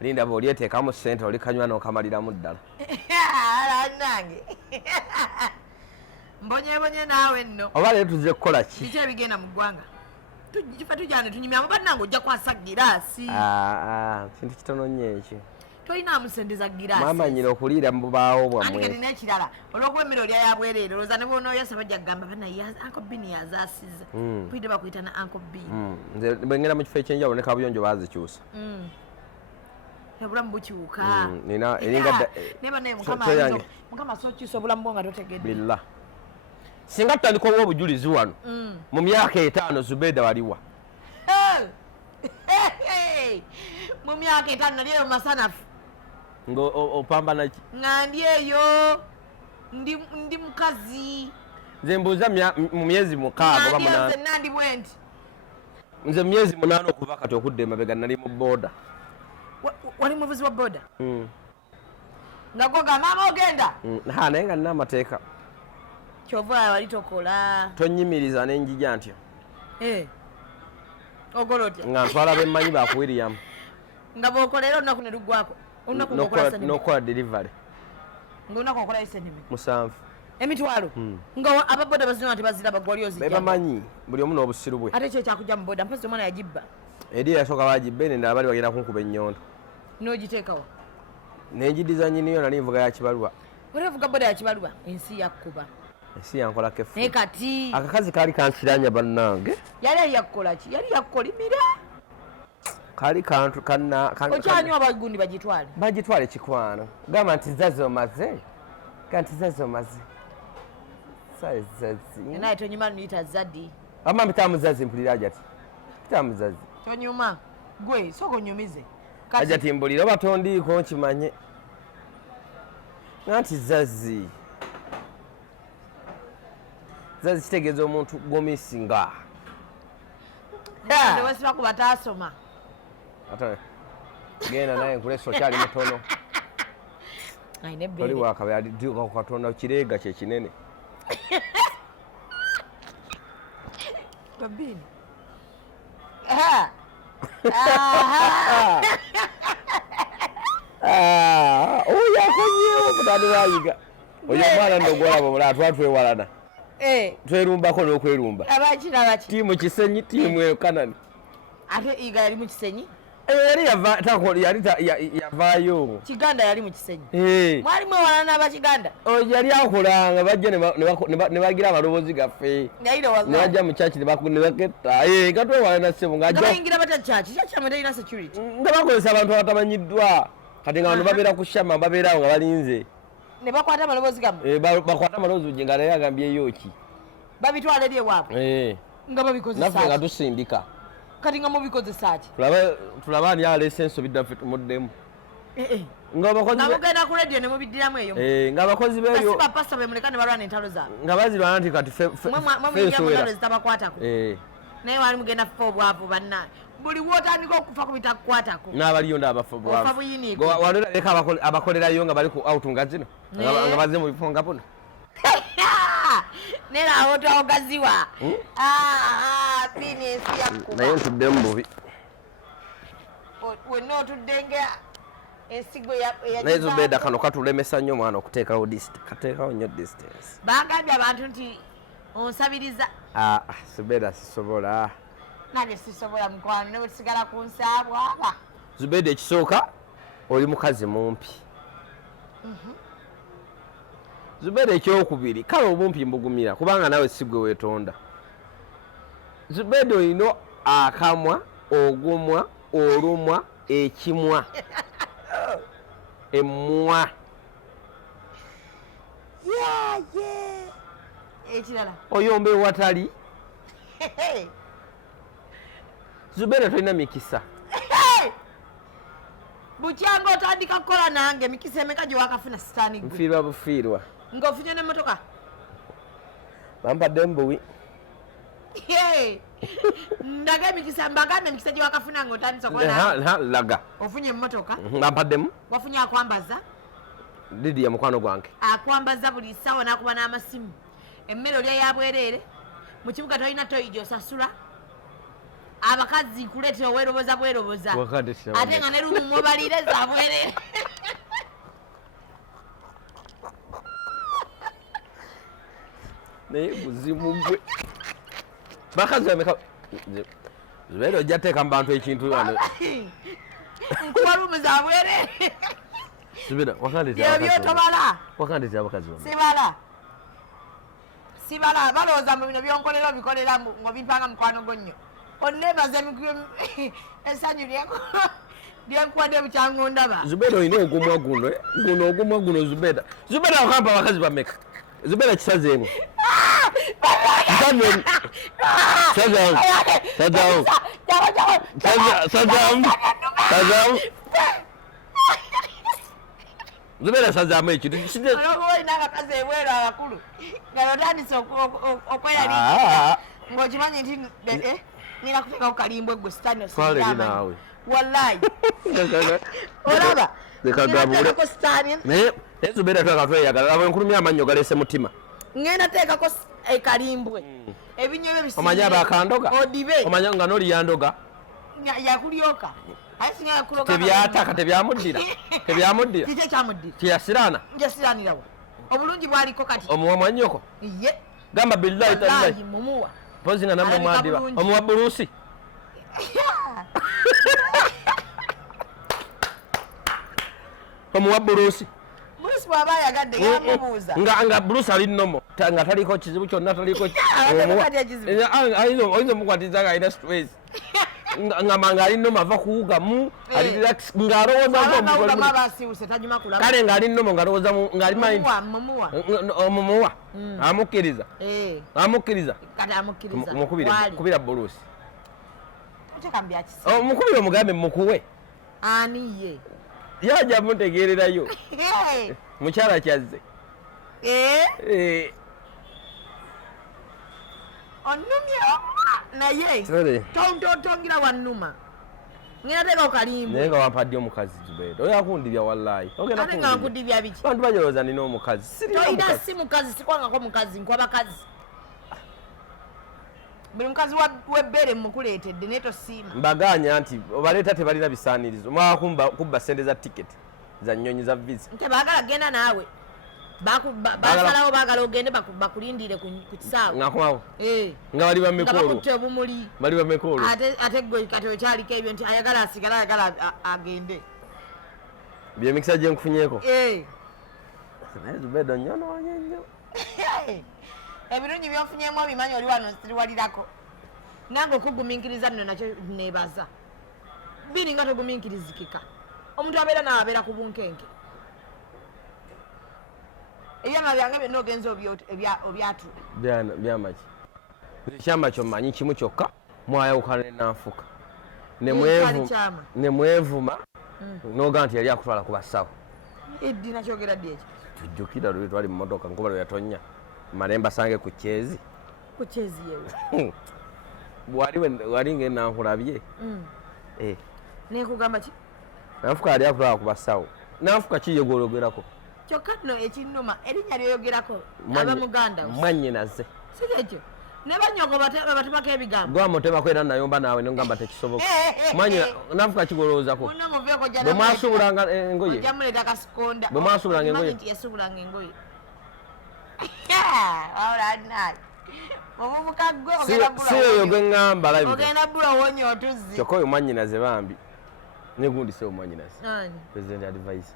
Linda bw'olyeteekamu ssente olikanywa n'okamaliramu ddala. Nange mbonye naawe nno oba leero tuzze kukola ki biki ebigenda mu ggwanga tujifa tujyane tunyumyamu bannange ojja kwasa giraasi kintu kitono nnyo ekyo tolina amusendeza giraasi mwamanyira okuliira mu bubaawo bwammwe anti kati n'ekirala olw'okuba emmere olya ya bwereere olowooza ne bw'onooyasa bajja kugamba banaye Uncle Bini yazaasiza kuyita bakuyita na Uncle Bini nze bwe ngenda mu kifo ekyenjawulo ne kabuyonjo baazikyusa obulamu bukyuka neba naye mukama sokyusa obulamu bwo nga totegedde billa singa tutandika owa obujulizi wano mu myaka 5 Zubeda waliwa mu myaka 5 nali eyo masanafu nga opambana ki nga ndi eyo ndi mukazi nze mbuuza mu myezi 6 oba 8 nze nandi bwenti nze mu myezi 8 okuva kati okudda emabega nali mu booda wali muvuzi wa booda nga goga maama ogenda naye nga nina amateeka kyova wali tokola tonyimiriza nenjija ntyo ogola otya nga ntwala bemmanyi bakuwiriyamu nga bwokolera olunaku ne luggwako nokola delivery ngaolunaku okola esennime 7 emitwalo nga ababoda bazina tebaziraba gwali ozijja bebamanyi buli omu n'obusiru bwe ate ekyo kyakujja mu boda mpozi omwana yagibba eri yasooka bagibba nendala bali bagenda kunkuba ennyondo n'ogiteekawa nenjidiza nyiniyo nali nvuga ya kibalwa olevuga boda ya kibalwa ensi yakkuba ensi yankola kefu naye kati akakazi kaali kansiranya bannange yali yakukola ki yali yakukolimira kaali kantu okyanywa abagundi bagitwale kikwano gamba nti zazi omaze kanti zazi omaze sazazi naye tonyuma nuyita zadi ama mpitamuzazi mpulira jati mpitamuzazi tonyuma gwe soko nyumize ajati mbulira oba tondiiko nkimanye nti zazi kitegeeza omuntu gomisinga wesiba kuba taasoma ate genda naye nkulesa okyali mutono oli wakabyadika katonda kireega kyekinene babini oyo akonyewo mutani wayiga oyo omwana ndogolaba omulala twatwewalana twerumbako n'okwerumba tiimu kisenyi tiimu eyo kanani ate iga yali mu kisenyi yali yavaayo kiganda yali mu kisenyi mwali mwewalana n'abakiganda yali akolanga bajja ne bagira amaloboozi gaffe ne bajja mu kyaki ne baketta nga twewalana ssebo ngabayingira batya kyaki kyakyamwe talina security nga bakozesa abantu abatamanyiddwa kati nga bano babeera ku shama babeeraawo nga balinze ne bakwata amaloboozi gammwe bakwata amaloboozi ujje nga naye agambyeyo ki babitwala eri ewaabwe nga babikozesa naffe nga tusindika kati nga mubikozesa ki tulaba ani aleese ensobi ddaffe tumuddemu mugenda ku radio ne mubiddiramu eyo nga abakozi beeyo bapasa bemuleka ne balwana entalo zaabwe nga bazirwana nti kati mwemuyingira zitabakwatako naye wali mugenda ffe obwavu banna buli wotandika okufa ku bitakukwatako n'abaliyo ndaabafa obwavu walolabeka abakolerayo nga bali ku out nga zino nga bazze mu bifo nga buno nera awo twawogaziwa pini ensi yakkuba naye ntudde mu bubi wenna otudde nga ensigo naye Zubeda kano katulemesa nnyo omwana okuteekawo kateekawo nnyo distance bagambye abantu nti onsabiriza Zubeda sisobola nange sisobola mukwano ne bwetusigala ku nsaabwaba Zubeda ekisooka oli mukazi mumpi Zubeda ekyokubiri kale obumpi mbugumira kubanga nawe sigwe weetonda Zubeda olina akamwa ogumwa olumwa ekimwa emmwa ekirala oyomba ewatali Zubeda tolina mikisa bukyanga otandika kukola nange mikisa emeka gye wakafuna sitaani gwe nfiirwa bufiirwa ng'ofunye n'emmotoka bampadde mbuwi ndaga emikisa mbagambe emikisa gye wakafuna ng'otandisa okola laga ofunye emmotoka bampaddemu wafunye akwambaza Lidia mukwano gwange akwambaza buli ssaawa n'akuba n'amasimu emmere olya ya bwereere mu kibuga tolina toyi gy'osasula abakazi kuleetera oweeroboza bweroboza ate nga ne lumu mwobalire za bwereere naye muzimu gwe bakazi bameka Zubeida ojja teeka mu bantu ekintu wano nkubalumiza bwere Zubeida wakandetya abakazi sibala balowooza mu bino byonkolera obikolera ng'obipanga mukwano gwo nnyo onneebaza essanyu lyenkuwadde bukyangu ndaba Zubeida olina ogumwa guno ogumwa guno Zubeida wakampa abakazi bameka Zubeida kisazeemu Zubeida sazaamu ekintu olina abakazi ebweru abakulu nga otandise okweyalirira ng'okimanyi nti nina kuteekako kalimbwe gwe sitani wallahi olaba ngenateekako sitani naye Zubeida tweyagala abo enkulumya amannyo galese mutima ngenda teekako ekalimbwe ebinyeebwe bisinga omanyi abakandoga odibe omanyi nga n'oliyandoga yakulyoka tebyataka tebyamuddira kiki ekyamuddira teyasiraana njasiraanirawo obulungi bwaliko kati omuwa mwanyoko ye gamba billahi tallahi mumuwa pozi nga namwe mwadiba omuwa buluusi omuwa buluusi Bruce bw'aba ayagadde yamubuuza nga Bruce ali nnomo nga taliko kizibu kyonna taliko oyinza omukwatiza nga alina stress nga ali nnomo ava kuwugamu ng'alowooza ng'ali nnomo ng'alowooza ng'ali mind omumuwa amukkiriza mukubira Bruce omukubira omugambe mukuwe ani ye yajja mutegeererayo mukyala kyazze onnumye naye tongira wannuma ngenda teeka okalimbu naye nga wampadde omukazi Zubeida oyo akundibya wallahi ate nga nkudibya biki bantu bajolooza nina omukazi toyina si mukazi sikwangako mukazi nkuwa bakazi buli mukazi webbeere mukuleetedde naye tosiima mbaganya nti obaleeta tebalina bisaanirizo mwakubba sente za tiketi za nnyonyi za visa nte baagala genda naawe basalawo baagala ogende bakulindire ku kisaawe ngakomawo nga bali bamekolo obumuli bali bamekolo ate gwe kati okyaliko ebyo nti ayagala asigale ayagala agende byemikisa gye nkufunyeeko naye Zubeida nyonoonye nnyo ebirungi byonfunyemu obimanyi oli wano siriwalirako nange okugumiikiriza nno nakyo neebaza biri nga togumiikirizikika omuntu abeera nawe abeera ku bunkenke ebyama byange byonna ogenza obyatula byamaki ekyama kyomanyi kimu kyokka mwayawukana nenanfuka nemwevuma noga nti yali akutwala ku basawo eddi nakyogera ddi ekyo tujjukira lwe twali mu motoka nkuba lwe yatonya malemba sange ku kyezi yewe wali ngenankulabye nekugamba ki nanfuka yali akutwala ku basawo nanfuka kiyegologerako kyokka nno ekinnuma erinnya lyoyogerako abamuganda mwannyinaze si ekyo ne banyoko batemako ebigambo gwamutemako era nayomba naawe nogamba tekisoboka mwanyina nanfuka kigolowoozako bwe mwasuubulanga engoye jamuleeta kasikonda bwe mwasuubulanga engoye nti yasuubulanga engoye omuvuka gwe si oyo gwe ŋŋamba live ogenda bula owonya otuzzi kyokka oyo mwannyinaze bambi negundi si omwannyinaze president advice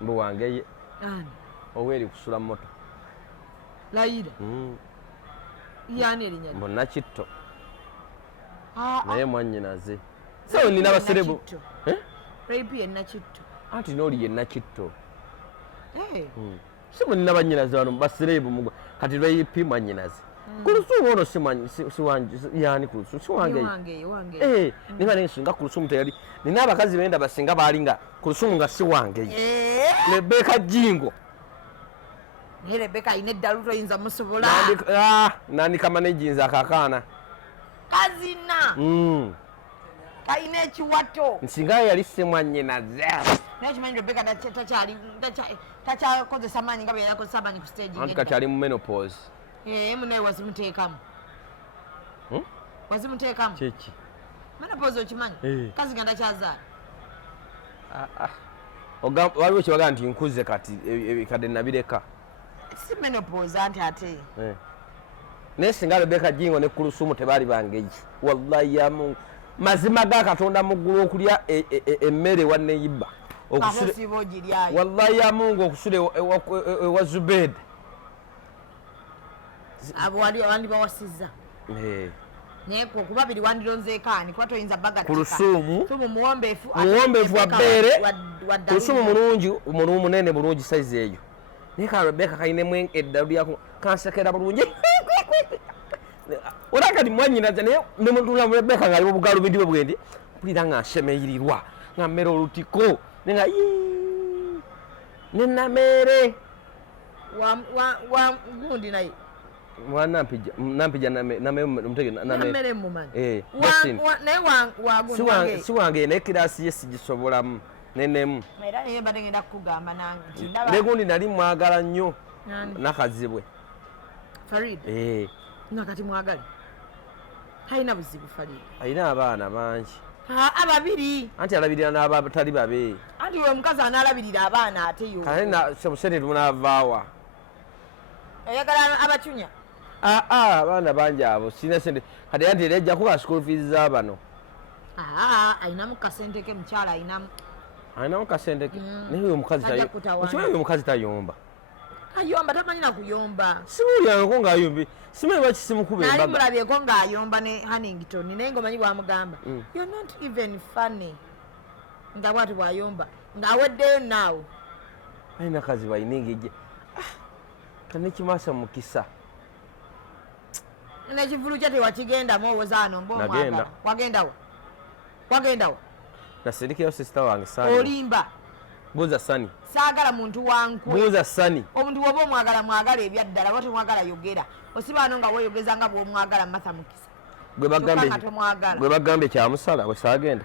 mbu wangeye oweeri kusula moto layira yani erinnya mbu nakitto naye mwannyinaze so nina baserebu rape ye nakitto anti nooli ye nakitto si munina bannyinaze wano baserebu kati rape mwannyinaze kulusumu ono yani kulusumu si wangeyo ninga nensinga kulusumu teyali nina abakazi benda basinga balinga kulusumu nga si wangeyo Rebeka Jingo naye Rebeka ayina eddalu toyinza musobola nandika manejinza akakaana kazina kayina ekiwato nsingayo yali semwannyinaze naye kimanyi Rebeka takyakozesa maanyi nga bwe yakozesa amaanyi ku stage anti kati ali mu menopause munaye wazimuteekamu wazimuteekamu kiki menopause okimanyi kazi nga ndakyazaala waliwo kyebagamba nti nkuze kati ebikadde nabireka si menopause anti ate naye singa Rebecca Jingo ne Kulusumu tebaali bangeji wallahi ya Mungu mazima ga Katonda muggulu okulya emmere waneyibba wallahi ya Mungu okusula ewa Zubed abo wandi bawasizza naye kuba biri wandironzeeko ani kuba toyinza bagatika Kulusumu muwombeefu wa bbeere Kulusumu mulungi munene bulungi size eyo naye ka Rebecca kayinemu eddalu lyako kansekera bulungi orakati mwanyina naye nemutula Rebecca ng'ali bugalo bintu bwendi mpulira nga nshemeyirirwa nga mmere olutiko nenga nenamere wa gundi naye nampija name mutege namere mumani naye wagundi si wange ne kirasi yesigisobolamu nenemu era naye mbadde ngenda kukugamba nange negundi nali mwagala nnyo nakazibwe Farid nakati mwagala talina buzibu Farid alina abaana bangi ababiri anti alabirira n'abatali babe anti we omukazi anaalabirira abaana ate yo kasemusene tumunavaawa oyagala abacunya abaana bangi abo sina sente kati anti era ejja kuba school fees z'abano ayinamu kasente ke mukyala ayinamu kasente ke naye oyo omukazi tayomba ayomba tamanyina kuyomba simulyangeko ng'ayombi simanyi lwaki simukuba embaga nali mulabyeko ng'ayomba ne Hannington naye ng'omanyi bwamugamba you're not even funny nga bwati bw'ayomba ng'aweddeyo naawe alina kazi bayiningejje kanekimasa mukisa nekivulu kye tewakigendamu owozaano mbaomwagala wagendawa nasindikirayo sisita wange olimba buuza Sani saagala muntu wankwe buuza Sani omuntu woba omwagala ebyaddala oba tomwagala yogera osibaano nga weeyogeza nga bw'omwagala Martha Mukisa gwe bagambye kyamusala bwe saagenda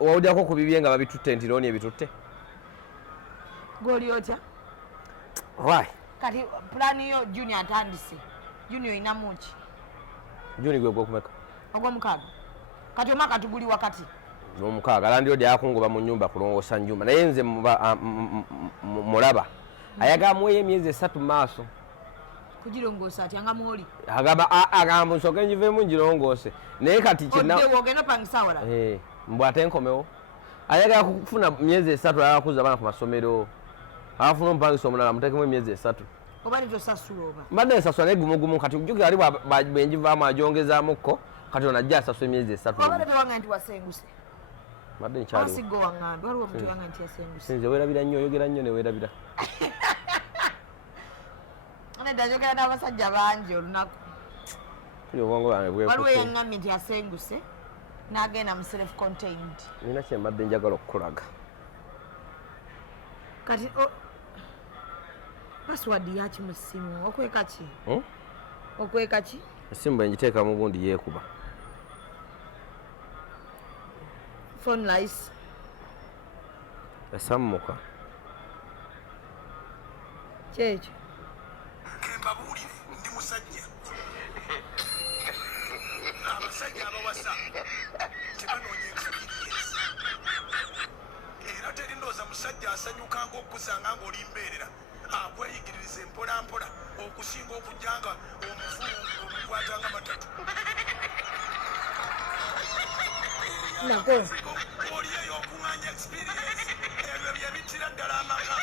olyako ku bibye nga babitutte nti looni ebitutte goli otya kati pulaani yo Junior atandise Junior oyinamu ki Juni gwe gwokumeka ogw'omukaaga kati omwaka tuguli wakati n'omukaaga alandiyo dyakungoba mu nnyumba kulongoosa nnyumba naye nze mulaba ayagala muweyo emyezi 3 mu maaso kugirongoosa atya nga mwoli agamba nsooke ngiveemu ngirongoose naye kati wogenda opangisa awala mbw ate nkomewo ayagala kufuna myezi 3 ayagala kuza abaana ku masomero afuna omupangisa omulala mutekemu emyezi 3 oba nitosasula oba mbadde nsasula naye gumugumu kati jukira ali bwenjivaamu agyongezaamuko kati onajja asasula emyezi 3 obadde tewanga nti wasenguse mbadde nkyaliwo asigo waŋŋambe waliwo omuntu wanga nti yasenguse nze weerabira nnyo oyogera nnyo ne weerabira nedda njogera n'abasajja bangi olunaku obwongo bwange waliwo eyaŋŋambye nti yasenguse n'agenda mu self contained nina kyembadde njagala okukulaga kati password yaki mu ssimu okweka ki okweka ki essimu bwe ngiteeka mu bundi yeekuba phone lice esammuka kyekyo kembabuulire ndi musajja abasajja abawasa tebanoonya experience era terindooza musajja asanyukanga okkusanga ng'oli mbeerera akweyigiririza empolampola okusinga okujjanga omufulu omukwatanga matatu oli eyo okuŋŋanya experience ebyo bye bittira ddala amaka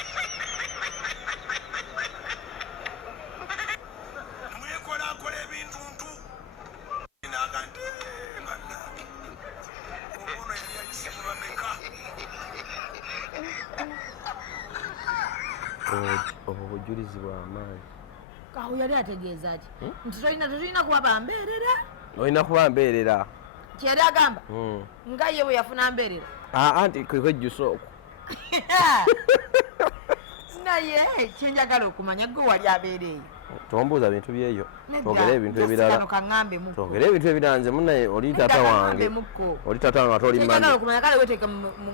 mwekolakola ebintuntu nagante manna omuno yali ayisemu bameka obujulizi bw'amaanyi kawo yali ategeeza ki nti tolina kuba bambeerera olina kuba mbeerera kyeri agamba nga ye bwe yafuna mbeerera anti kwekejjusa okwo naye kyenjagala okumanya gwe wali abeereeyo tombuuza bintu byeyo twogere ebintu ebirala twogere ebintu ebirala nze munaye oli taata wange oli taata wange ate oli mmanjagala okumanya kale weteeka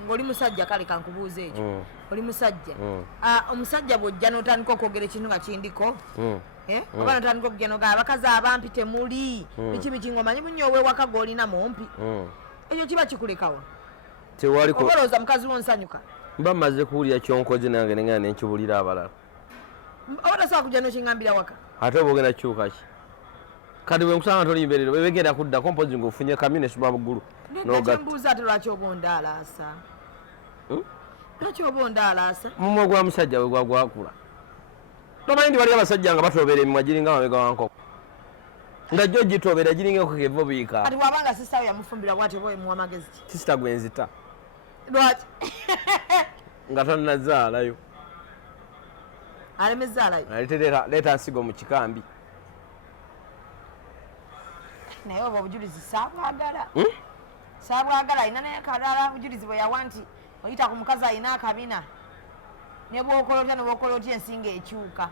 oli musajja kale kankubuuza ekyo oli musajja omusajja bw'ojja n'otandika okwogera ekintu nga kindiko oba n'otandika okugenda ogaa abakazi abampi temuli biki biki ng'omanyi bunyo ow'ewaka g'olina mumpi ekyo kiba kikulekawa tewali oba olowooza mukazi wo nsanyuka mba maze kuwulira kyonkoze nange nengana nenkibulira abalala obatasaba kujja nokiŋambira waka ate oba ogenda kyuka ki kati bwe nkusanga tolimberero bebegenda kuddako mpozi ngaofunye kamyu nesuma buggulu nogatembuuza ate lwaki oba ondaalaasa lwaki oba ondaalaasa mumwe gwa musajja bwe gwagwakula tomanyi nti wali abasajja nga batobeera emimwa giringa mabega wankoko nga jjo gitobeera giringa okukeva obiika kati wabanga sisaawe yamufumbira bwati oba emuwa magezi ki kisita gwenzita lwaki nga tonnazaalayo alemezaalayo leeta nsigo mu kikambi naye oba obujulizi saabwagala saabwagala alina naye kalala obujulizi bwe yawa nti oyita ku mukazi alina akabina ne bwokola otya nebwokola otya ensinga ekyuka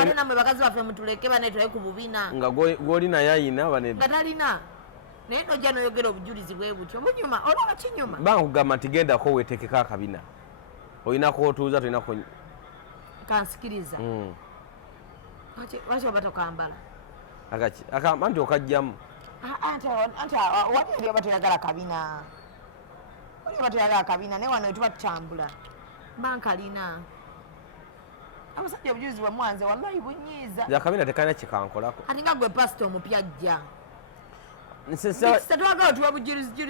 ate nammwe bakazi baffe mutuleke banetulaye ku bubina nga gwoli naye ayina nga talina naye nojja noyogera obujulizi bwe butyo munyuma olaba kinyuma bankugamba nti gendako wetekeko akabina olinako otuuza tolinako kansikiriza lwaki oba tokambala akaki akamba nti okajjamu anti wali oli oba toyagala kabina oli oba toyagala kabina naye wano wetuba tutambula bankalina abasajja obujulizi bwemwanze wallahi bunyiiza akabina tekalina kikankolako ati nga gwe pasita omupya ajja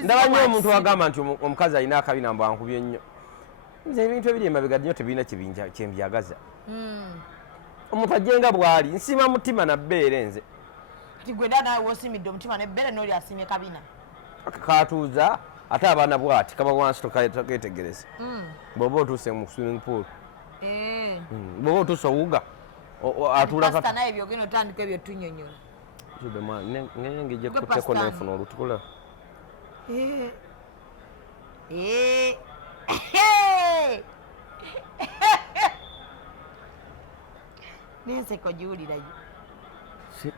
ndaba nnyo omuntu agamba nti omukazi alina akabina mbu ankubye nnyo nze ebintu ebiri emabega nnyo tebirina kyembyagaza omuntu ajjenga bw'ali nsiima mutima nabbeere nze kati gwe nda nawe woosimidde omutima nebbeere n'oli asiimye kabina katuuza ate abaana bwati kaba wansi toketegereza bw'oba otuuse mu swimming pool bw'oba otuuse owuga atulapasita naye byogenda otandika ebyo tunyonyola ngenge ejja kutteko nenfuna olutukula nenseko giwulirayo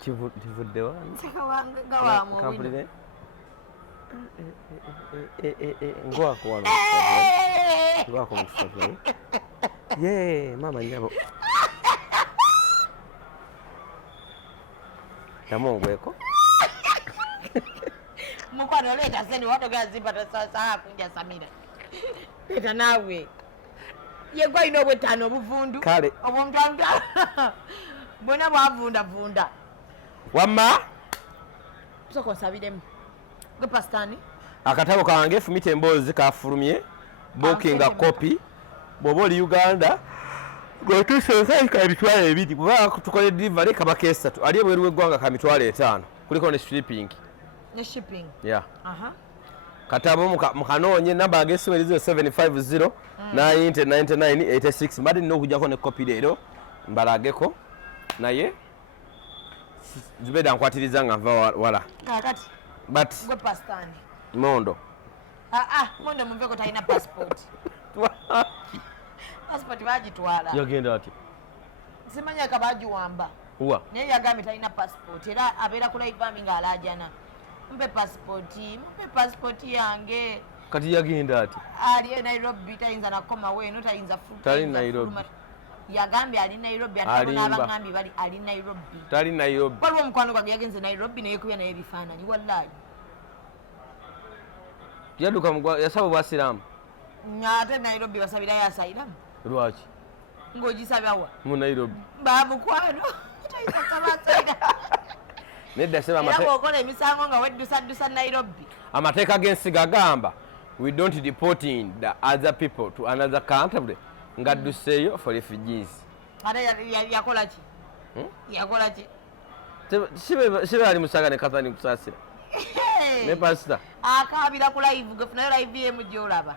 kivudde gawamuwino ngwako wano ngwako mukifaananyi ye mama nyabo namongweko mukwano oleeta seni watogera zipata saa kunja samira leeta naawe yegwe alina obwetaano obuvundu kale obwomutamta bwona bwavundavunda wamma soka osabiremu gwe pasitani akatabo kange fumita emboozi kafulumye bookinga kopi bw'oba oli uganda gwetusosa ka emitwalo ebiri bweba tukole delivery kaba kesatu ali ebweru w'eggwanga ka mitwalo 5 kuliko ne shipping ya katabo mukanoonye namba agesimu erizo 750 909986 mbadde nina okujjako ne kopi leero mbalageko naye zibeda nkwatiriza nga nva wala kakati but gwe pasitani mondo mondo muveko talina passport passport bagitwala yagenda ati simanya kabagiwamba wa naye yagambye talina passport era abeera ku live ami ng'alajana mpe passport yange kati yagenda ati ali Nairobi tayinza nakoma weno tayinza tali Nairobi yagambye ali Nairobi ate n'abangambye bali ali Nairobi tali Nairobi waliwo omukwano gwange yagenze Nairobi naye kubya naye ebifaananyi wallahi yaduka yasaba bwasiraamu ate Nairobi basabirayo asayiramu lwaki ng'ogisabawa mu Nairobi bamukwano tayinza saba asayiramu nedda seba era bw'okola emisango nga weddusaddusa Nairobi amateeka g'ensiga agamba we don't deporting the other people to another country nga dduseeyo for refugees ate yakola ki yakola ki sibe ali musaga ne kathani kusaasira ne pasita akaabira ku live gefunayo live yemu gyolaba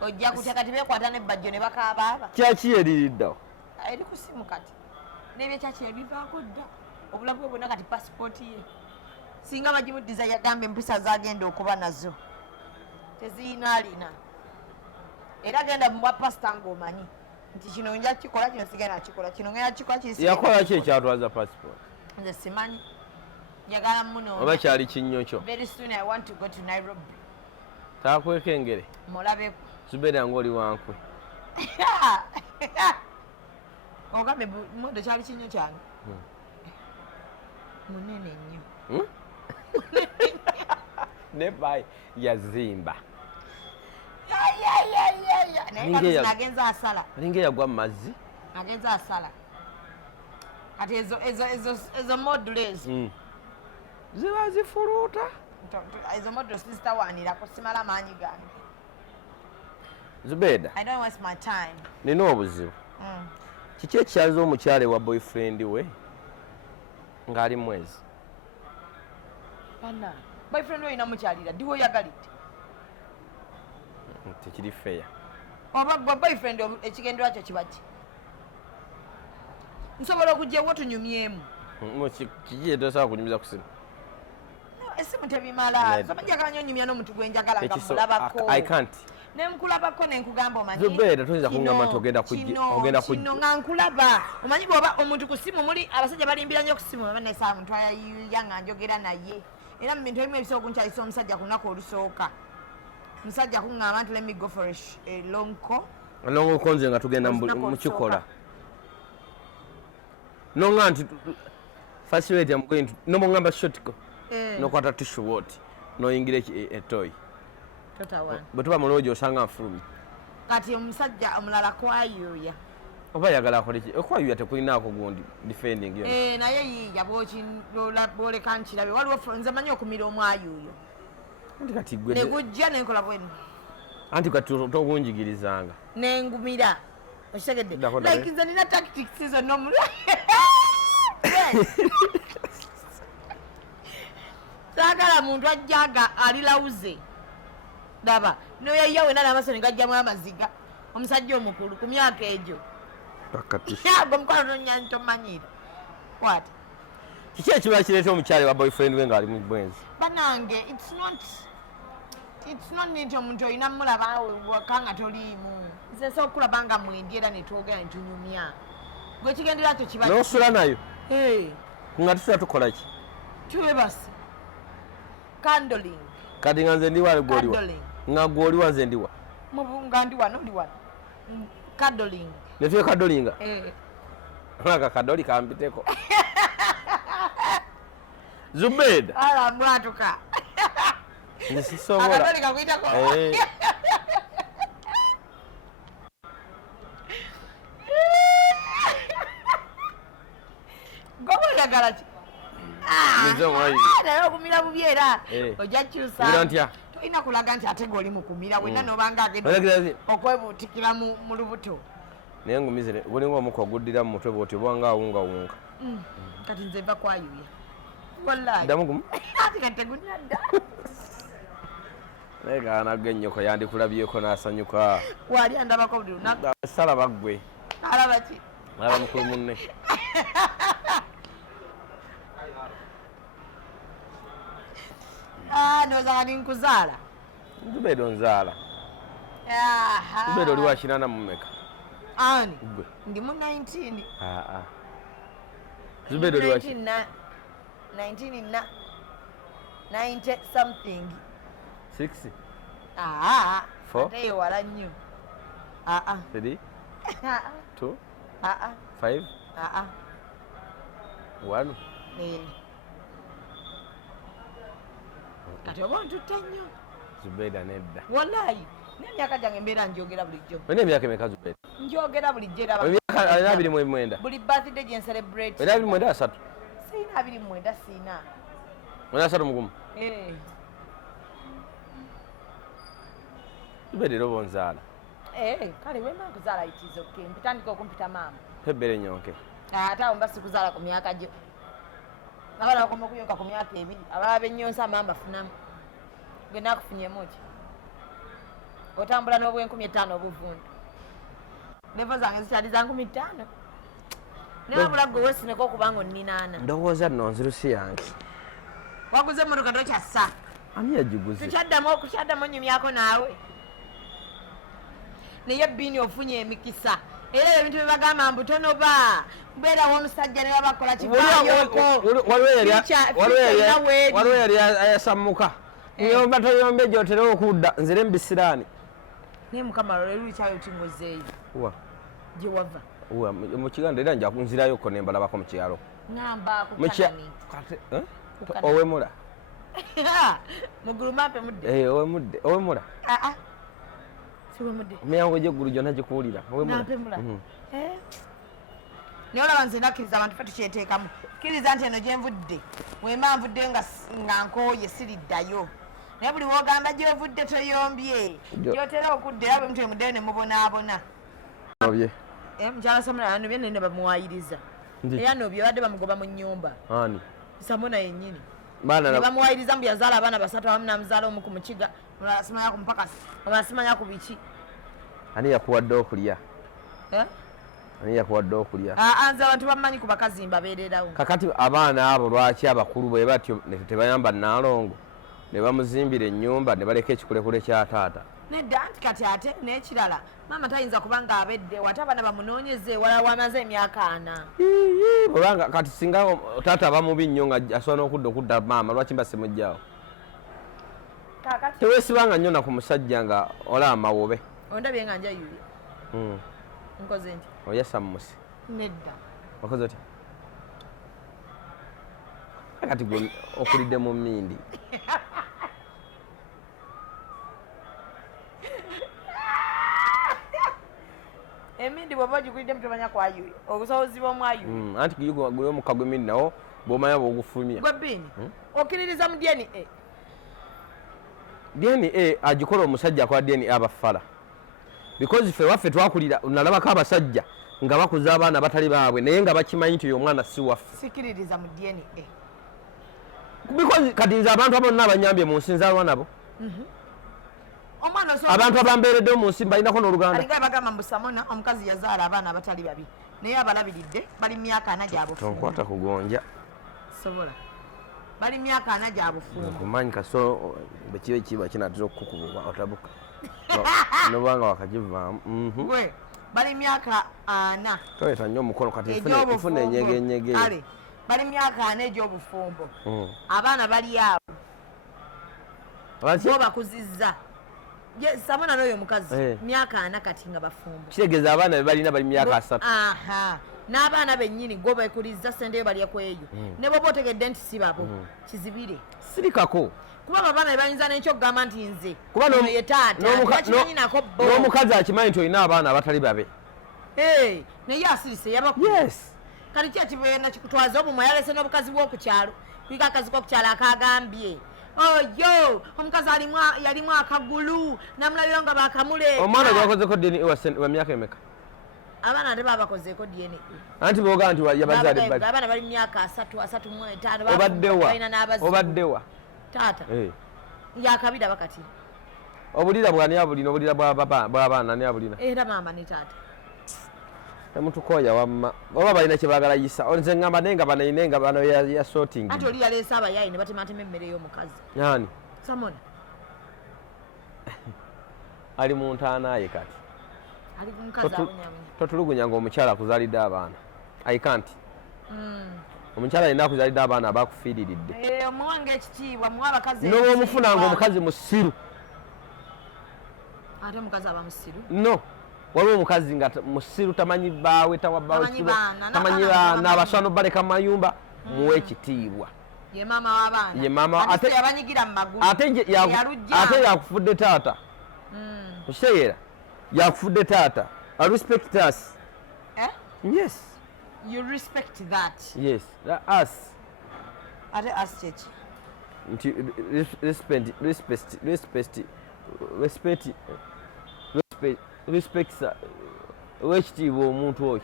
ojja kutya kati beekwata nebbajjo ne bakaabaaba kyaki eririddawo eri ku simu kati n'ebyekyaki ebivaako dda obulamu bwe bwonna kati pasipooti ye singa bagimuddiza yagamba empisa zagenda okuba nazo teziinaalina era genda mu bwapasita ng'omanyi nti kino nja kikola kino sigenda kikola kino ngenda kikola yakola ki ekyatwaza passport nze simanyi njagala munoonya oba kyali kinnyo kyo very soon I want to go to Nairobi taakwekengere mulabeko zubeera ng'oli wankwe ogambe mondo kyali kinnyo kyange munene nnyo ne bayi yazimba naye nagenza asala alinga yagwa mu mazzi nagenza asala kati ezo modules ziba zifuluuta ezo modules zitawaanirako simala maanyi gange Zubeida I don't waste my time nina obuzibu kiki ekyaza omukyale wa boyfriend we ng'ali mwezi bana boyfriend we ina mukyalira ddi woyagalidde tekiri fair oba gwe boyfriend ekigendera kyo kiba ki nsobola okugyewo tunyumyemu kiki etosobola kunyumiza ku simu esimu tebimala sobanjagala nnyo nyumya n'omuntu gwe njagala nga mulabako I can't nenkulabako nenkugamba omanyi Zubeida toyinza kuŋŋamba nti ogenda kujja nga nkulaba omanyi bw'oba omuntu ku simu muli abasajja balimbira nnyo ku simu oba nesaa muntu ayayuya nga njogera naye era mu bintu ebimu ebisobola okunkyalisa omusajja ku lunaku olusooka musajja kuŋŋamba nti let me go for a long call nongokonze nga tugenda mu kikola nonga nti facility I'm going to nomongamba shotiko nokwata tissue woti noyingira etoyi bwe tuba muloogi osanga nfulumye kati omusajja omulala kwayuya oba yagala akole ki okwayuya tekulinaako gundi defending yo naye yiiya bwoleka nkirabe waliwo nze manyi okumira omwayuyo anti kati gwe negujja nenkola bwenu anti kati togunjigirizanga nengumira okitegedde like nze nina tactics zonna omuli saagala muntu ajjaga alilawuze daba noyaiya wena n'amasoni gajjamu amaziga omusajja omukulu ku myaka egyo gwe mukwano nonyani tomanyira kwata kiki ekiba kireeta omukyale wa boyfriend we ng'ali mu bwenzi banange it's not nti omuntu olina mulaba waka nga toliimu nze nsobola okulaba nga mwendi era netwogera netunyumya gwe kigendera kyo kiba n'osula nayo nga tusula tukola ki twebasi candling kati nga nze ndiwa gwoliwa nga gwoliwa nze ndiwa nga ndi wano oli wano cuddling netwe kadolinga aka kadoli kampiteko Zubeida ala mwatuka nisisobola akadoli kakwitako gobo yagala ki naye okumira bubi era ojja kyusa tolina kulaga nti ate goli mukumira wena nobanga agenda okwebuutikira mu lubuto naye ngumizire gulinga omuka oguddira mu mutwe bwoti obwanga awungawunga kati nze nva kwayuya wallahi ddamu gumu ati kati tegunya dda naye gaanaga ennyoko yandikulabyeko n'asanyuka wali andabako buli lunaku salaba ggwe alaba ki alaba mukulu munne ndowooza kati nkuzaala Zubeida onzaala Zubeida oli wa 80 mu mmeka ani ndi mu 19 Zubeida oli wa 90 something 6 ate ewala nnyo 3 2 5 1 kati oba ntutta nnyo Zubeida nedda wallahi n'emyaka gyange mbeera njogera bulijjo olina emyaka emeka Zubeida njogera bulijjo alina 29 buli birthday gye ncelebrate era 29 asatu siina 29 siina olina asatu mugumu Zubeida era oba onzaala kale wema nkuzaala itizo ke mpitandika okumpita maama pebbere nyonke ate awo mba sikuzaala ku myaka gyo abaana bakoma okuyonka ku myaka 2 abalala bennyonsa amaama bafunamu gwe nakufunyemu ki otambula n'obw'50 obuvundu levo zange zikyali za 50 newabula gwe wesineko okubanga oninaana ndowooza nno nzirusi yange waguze emmotoka tokyassa ani yagiguze kukyaddamu onyumyako naawe naye bini ofunye emikisa era ebintu byebagamba mbutonoba mbeerawo omusajja ne babakola kivayoko waliwo yali ayasammuka nyomba toyombe gyoterewo okudda nzire mbisiraani naye mukama lwelwikyayo tingozeeyo gye wava mu kiganda era nzirayoko nembalabako mu kyalo ngamba kukanani owemula mugulu mampe mudde owemula siwemudde miyango gy'eggulu gyonna gikuwulira nampemula naye olaba nze nakkiriza abantu fe tukyeteekamu kkiriza nti eno gye nvudde wema nvudde nga nkooye siriddayo naye buli wogamba gyovudde toyombye gyotera okudda era bwe mutwe muddeyo ne mubonaabona nobye mukyala samula anobye nene bamuwayiriza era nobye badde bamugoba mu nnyumba ani samona yennyini ne bamuwayiriza mbu yazaala abaana basatu awamu namuzaala omu ku mukiga omulala simanya ku mpakasi omulala simanya ku biki ani yakuwadde okulya ani yakuwadde okulya nze abantu bamumanyi ku bakazi mbabeererawo kakati abaana abo lwaki abakulu bwe batyo tebayamba naalongo ne bamuzimbira ennyumba ne baleka ekikulekule kya taata nedda nti kati ate n'ekirala maama tayinza kuba nga abedde wate abaana bamunoonyeze ewala wamaze emyaka 4 olanga kati singa taata bamubi nnyo nga asobola okudda maama lwaki mba simujjawo teweesibanga nnyo na ku musajja nga ola amawobe ondabye nga njayuye nkoze nti oyasa mmusi nedda okoze otya kati gwe okulidde mu mmindi emindi bw'oba ogikuliddemu tomanya kwayuye obusobozi bw'omwayuye anti gwe omukka gw'emindi nawo bw'omanya bw'ogufulumya gwe bini okkiririza mu DNA DNA agikola omusajja akola DNA abafala because ffe waffe twakulira nalabako abasajja nga bakuza abaana batali baabwe naye nga bakimanyi nti oyo omwana si waffe sikiririza mu DNA because kati nze abantu abonna abanyambye mu nsi nzaalwa nabo omwana abantu abambeereddewo mu nsi balinako n'oluganda alinga bagamba mbu Samona omukazi yazaala abaana abatali babi naye abalabiridde bali myaka 4 gyabufumbo tonkwata kugonja sobola bali myaka 4 gyabufumbo kumanyi kaso bekibe kiba kinatera okukukuba otabuka nobanga wakagivaamu gwe bali myaka 4 toyeta nnyo omukono kati funa enyegenyege ale bali myaka 4 egy'obufumbo abaana bali awo bo bakuzizza Samona n'oyo omukazi myaka 4 kati nga bafumbo kitegeeza abaana be balina bali myaka 3 n'abaana bennyini gwe bekulizza sendeyo balya ku eyo ne bwoba otegedde nti si babo kizibire sirikako kuba abaana be bayinza n'ekyokugamba nti nze kuba ye taata kimanyi nako bo n'omukazi akimanyi nti olina abaana abatali babe naye asirise yabakulu kati ki ekibeera kikutwaza obumwe yalese n'obukazi bw'oku kyalo kuika akazi k'oku kyalo akagambye oyo omukazi yalimu akagulu namulabira nga bakamule omwana gwakozeko DNA wa myaka emeka abaana ate babakozeeko DNA anti boga nti yabazaale abaana bali myaka 3 obaddewa taata yakabira bakati obulira bwani abulina obulira bw'abaana ni abulina era maama ne taata temutukoya wamma oba balina kyebagala yisa nze ngamba naye nga banayine nga bano ya sorting ate oli yaleese abayayi ne batematema emmere y'omukazi yani Samona ali mu ntaanaye kati ali ku mukazi abonyabonya totulugunya ng'omukyala akuzaalidde abaana aikanti omukyala alina akuzaalidde abaana abakufiiriridde omuwanga ekitiibwa muwa abakazi noba omufunanga omukazi musiru ate omukazi aba musiru no waliwo omukazi nga musiru tamanyi baawe tamanyi baana abaswana baleka mu mayumba muwe ekitiibwa ye maama w'abaana ye maama ate yabanyigira mu magulu ate yakufudde taata okitegeera yakufudde taata I respect us yes you respect that yes us ate us cheki nti respect wekitiibwa omuntu oyo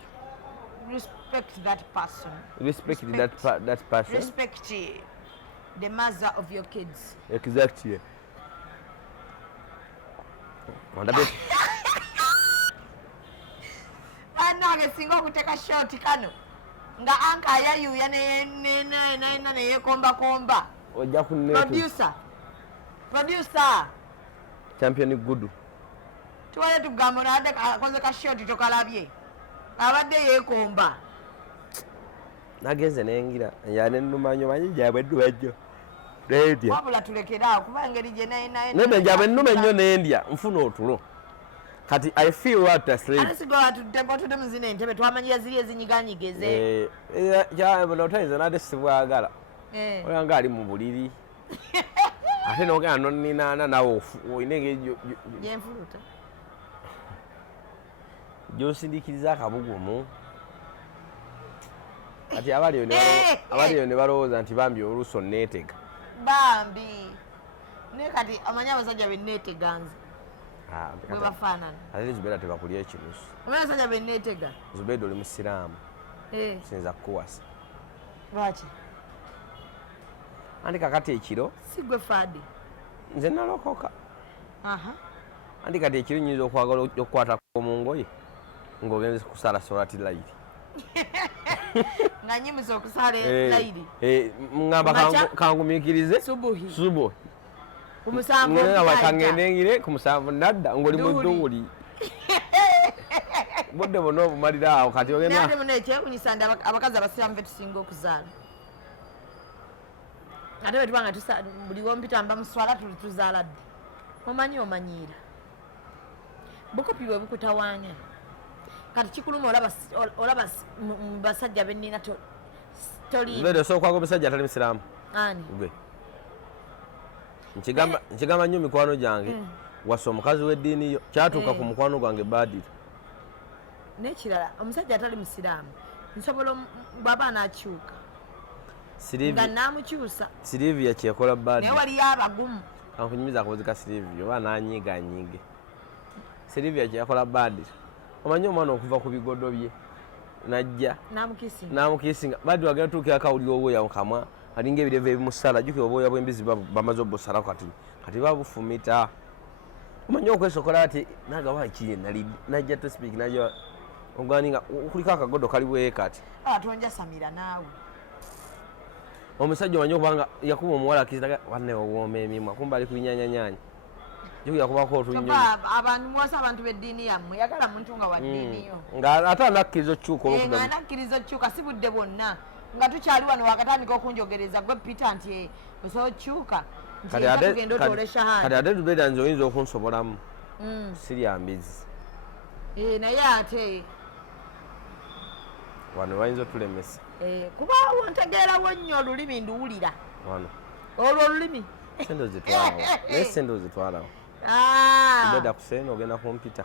respect that person respect that person respect the mother of your kids exactly nange singa okuteeka shoti kano nga anka ayayuya nayena neyekombakomba ojja producer champion gudu tuwale tugamba nawadde akoze ka shoti tokalabye abadde yeekomba nagenze nengira yanennumanyo manyi gyabwe ddubajjo nendya wabula tulekeraawo kuba engeri gye nebe gyabwe nnume nnyo nendya nfuna otulo kati I feel what I sleep ate sigola tutudde mu zino entebe twamanyira ziri ezinyiganyigeze notayinza nate sibwagala olanga ali mu buliri ate nogenda noninaana nawe oyina yenfuluta gy'osindikiriza akabugumu kati abaliyo ne balowooza nti bambi oluusi onneetega bambi naye kati amanyi abasajja benneetega nze bwe bafaanana ate Zubeida tebakulya ekinusu omanyi abasajja benneetega Zubeida oli musiraamu sinza kukuwasa lwaki andi kakati ekiro si gwe faadi nze nalokoka andi kati ekiro nyinza okwagala okukwatako mu ngoye ng'ogenze kusala solati layiri nga nyimusa okusala layiri ngamba kangumiikirize subuhi kangende ku musanvu nadda ng'oli mu dduuli budde bonna obumalira awo kati ogenda Kyewunyisa ndi abakazi abasiraamu be tusinga okuzaala ate bwe tuba nga buli wompita mba muswala tuzaala dde omanyiira bukopi bwe bukutawaanya kati kikuluma olaba basajja benninga Zubeida osobola okwaga omusajja atali musiraamu ani gwe nkigamba nnyo mikwano gyange wasa omukazi w'eddiini yo kyatuuka ku mukwano gwange baadira n'ekirala omusajja atali musiraamu nsobola bw'aba anakyuka nga naamukyusa Silivia kyekola baadira naye waliyo abagumu kankunyumiza akabuzi ka Silivia oba nanyiiganyiige Silivia kyekola baadira omanyi omwana okuva ku bigodo bye najja namukisinga baadira agenda tuukira akawulira obwoya mu kamwa alinga ebireva ebimusala jjukira obwoya bw'embizi bamaze obusalako kati babufumita omanyi okwesokola ati nagaba kiri najja tospik najja oganinga kuliko akagodo kali bweye kati tonjasamira naawe omusajja omanyi okubanga yakuba omuwala akiziraga wanne owooma emimwa kumba ali kubinyanyanyanya jjukira kubako otunnyo abantu mwasa abantu b'eddiini yammwe yagala muntu nga wa ddiini yo nga ate anakkiriza okukyuka nga anakkiriza okukyuka si budde bwonna nga tukyali wano wakatandika okunjogereza gwe Peter nti osobola okukyuka tugenda otole shahada kati ate Zubeida nze oyinza okunsobolamu sirya mbizi naye ate wano bayinza otulemesa kuba wontegeerawo nnyo olulimi nduwulira wano olwo olulimi sente ozitwalawo naye sente ozitwalawo Zubeida kuseena ogenda kumpita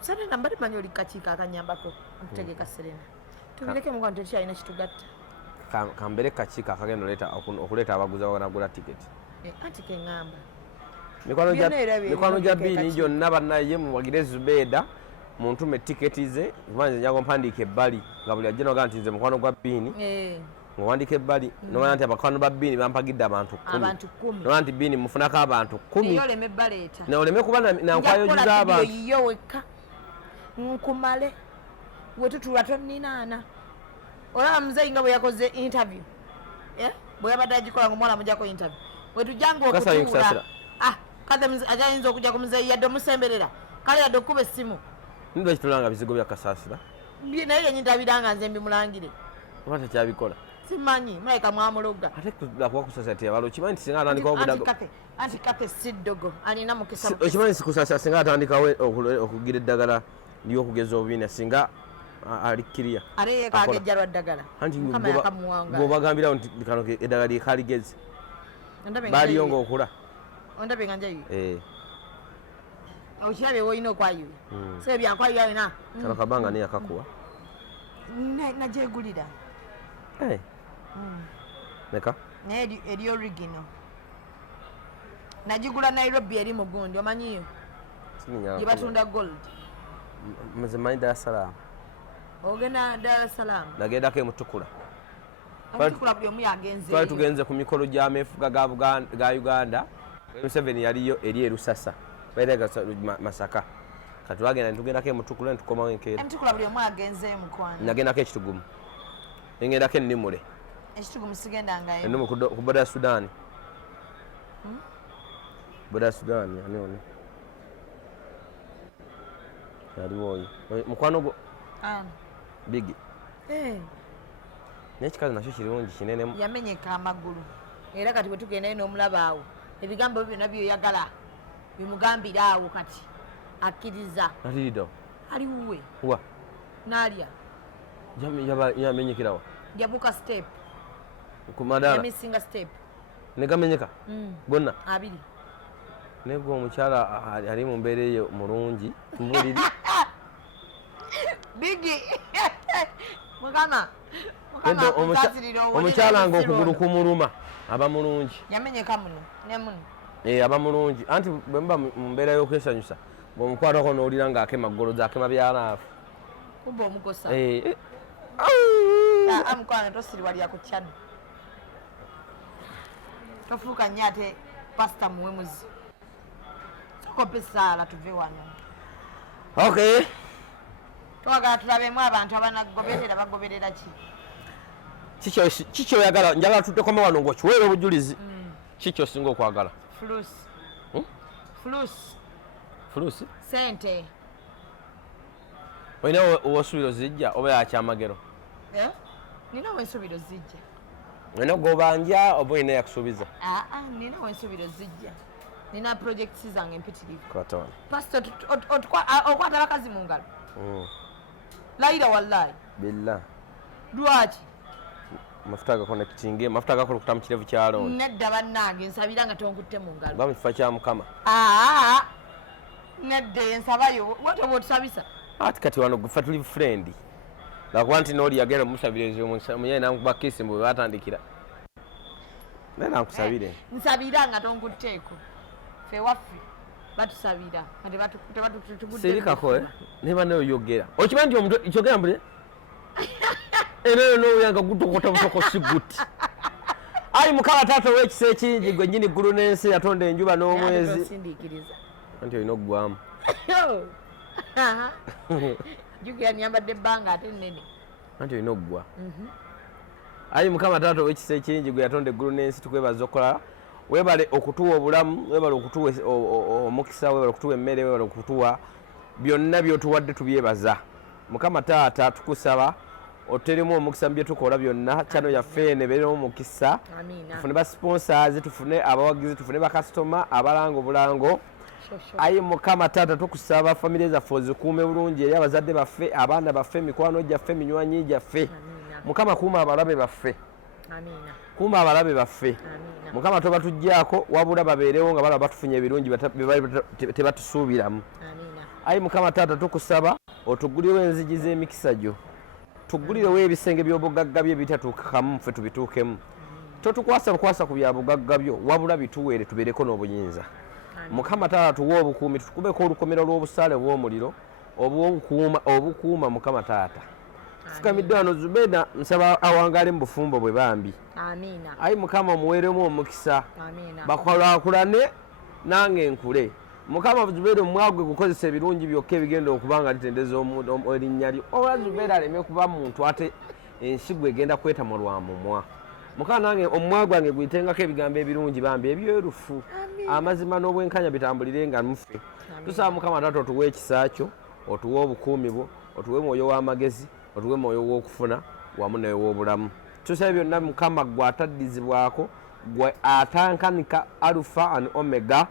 Serena mbadde manyi oli kakiiko akanyambako okutegeka Serena tubireke mukwano tekyalina kitugatta kambere kakiiko akagenda okuleeta abaguzi abaganagula tiketi anti keŋŋamba mikwano gya biini gyonna bannaye muwagire Zubeida muntume tiketi ze kubanze njaga mpandiika ebbali nga buli ajja nogaa nti nze mukwano gwa biini ng'owandiika ebbali nomanya nti abakwano ba biini bampagidde abantu 10 nomanya nti biini mufunako abantu 10 neoleme kuba nankwayogiza abantu yiyo wekka nkumale wetutula tonninaana olaba muzeeyi nga bwe yakoze interview bwe yabadde agikola nga omwana mujjako interview wetujjanga okutuula kale ajayinza okujja ku muzeeyi yadde omusemberera kale yadde okuba essimu nidwa kitulanga bizigo bya kasaasira naye yenyitabiranga nze mbimulangire oba tekyabikola simanyi malayika mwamuloga ate kuba kusasira teyabala okimanyi nti singa atandikawo obudago anti kate siddogo alina mukisa okimanyi sikusasira singa atandikawo okugira eddagala ly'okugeza obubiina singa ali kiriya ate yekagejja lwa ddagala anti gobagambirawo nti kano eddagala lyekaligezi baaliyo ngaokula ondabe nga njayo okirabye woolina okwayuya so byakwayuya yona kano kabanga niye akakuwa najegulira neka naye eri original nagigula Nairobi eri mugundi omanyiyo gye batunda gold mmanyi Dar es Salaam ogenda Dar es Salaam nagendako emutukula Mutukula buli omu yagenze twali tugenze ku mikolo gy'ameefuga ga Uganda Museveni yaliyo eri Lusasa bayitega Masaka kati twagenda nitugendako emutukula netukomawo enkeera emutukula buli omu agenze mukwano nagendako ekitugumu ngendako ennimule ekitugumu sigendangayo ennumu ku boda ya Sudan boda ya Sudan ani yaliwo oyo mukwano gwo bigi n'ekikazi nakyo kirungi kinenemu yamenyeka amagulu era kati bwe tugendayo n'omulaba awo ebigambo byonna byoyagala bimugambira awo kati akkiriza aliido aliwuwe wa n'alya yamenyekerawa yabuka step ku madala yamisinga step negamenyeka gonna 2 negwe omukyala ali mu mbeera eyo mulungi mbuliri Bigi. Mukama. Omukyala nga okugulu kumuluma aba mulungi. Yamenyeka muno ne muno. Aba mulungi anti bwe mba mu mbeera y'okwesanyusa bw'omukwatako n'owulira ng'akema ggoloza akema byalaafu. Kumba omukosa. Amukwana tosirwa lya ku channel. Tofuuka nnyo ate pasita muwemuzi. Sokope saala tuve wano. Okay. Twagala tulabemu abantu abanagoberera bagoberera ki? Kiki oyagala njagala tutekome wano ng'okiweera obujulizi. Kiki osinga okwagala? Fulusi? Sente. Olina ow'ensuubiro zijja oba yakyamagero? Nina ow'ensuubiro zijja. Olina gobanja oba olina yakusuubiza? Nina ow'ensuubiro zijja. Nina projekiti zange empitirivu. Katonda. Pastor okwata abakazi mu ngalo. Laira wallahi. Billah. Lwaki? Mafuta gakonekitinge, mafuta gakulukuta mu kirevu kya looni. Nedda bannange nsabira nga tonkutte mu ngalo. Ba mu kifo kya Mukama. Nedda ensabayo wate oba otusabisa. Ati kati wano gufa tuli friend. Lakuba nti n'oli yagenda omusabiriza omunyaye n'amukuba kiisi mbu batandikira. Nena nkusabire. Nsabira nga tonkutteeko. Ffe waffe batusabira. Sirikako neba nayo yogera. Okimanyi nti omuntu kyogera mbule? Era n'oyanga gutokota butoko si guti. Ayi Mukama Taata w'ekisa ekingi gwe nnyini ggulu n'ensi yatonda enjuba n'omwezi. Anti olina okugwamu. Jukira nyambadde ebbanga ate nnene. Anti olina okugwa. Ayi Mukama Taata w'ekisa ekingi gwe yatonda eggulu n'ensi tukwebaza okukola. Webale okutuwa obulamu, webale okutuwa omukisa, webale okutuwa emmere, webale okutuwa byonna by'otuwadde tubyebaza. Mukama Taata tukusaba oteremu omukisa mu bye tukola byonna, chano yaffe nebeeremu omukisa. Tufune ba sponsors, tufune abawagizi, tufune ba customer abalanga obulango. Ayi Mukama Taata tukusaba family zaffe ozikuume bulungi eri abazadde baffe, abaana baffe, mikwano gyaffe, minywanyi gyaffe. Mukama kuuma abalabe baffe. Kuuma abalabe baffe. Mukama toba tujjaako wabula babeerewo nga balaba batufunye ebirungi tebatusuubiramu. Ayi Mukama Taata tukusaba otugulirewo enzigi z'emikisa gyo. Tugulirewo ebisenge by'obugagga bye bitatuukakamu ffe tubituukemu. Totukwasa bukwasa ku bya bugagga byo wabula bituweere tubeereko n'obuyinza. Mukama Taata tuwe obukuumi tukubeko olukomero lw'obusaale bw'omuliro obukuuma Mukama Taata. Fukamidde wano Zubeda nsaba awangaale mu bufumbo bwe bambi. Ayi Mukama omuweeremu omukisa. Bakulaakulane nange nkule. Mukama Zubeda omwagwe gukozesa ebirungi byokka ebigenda okubanga litendeza erinnya lyo. Oba Zubeda aleme kuba muntu ate ensi gwe egenda kwetama lwa mumwa. Mukama nange omwagwe wange guyitengako ebigambo ebirungi bambi ebyerufu. Amazima n'obwenkanya bitambulirenga muffe. Tusaba Mukama Taata otuwe ekisa kyo, otuwe obukuumi bwo, otuwe mwoyo w'amagezi, otuwe mwoyo w'okufuna wamu n'ew'obulamu. Tusaba byonna Mukama gwe ataddizibwako, gwe atankanika Alpha and Omega.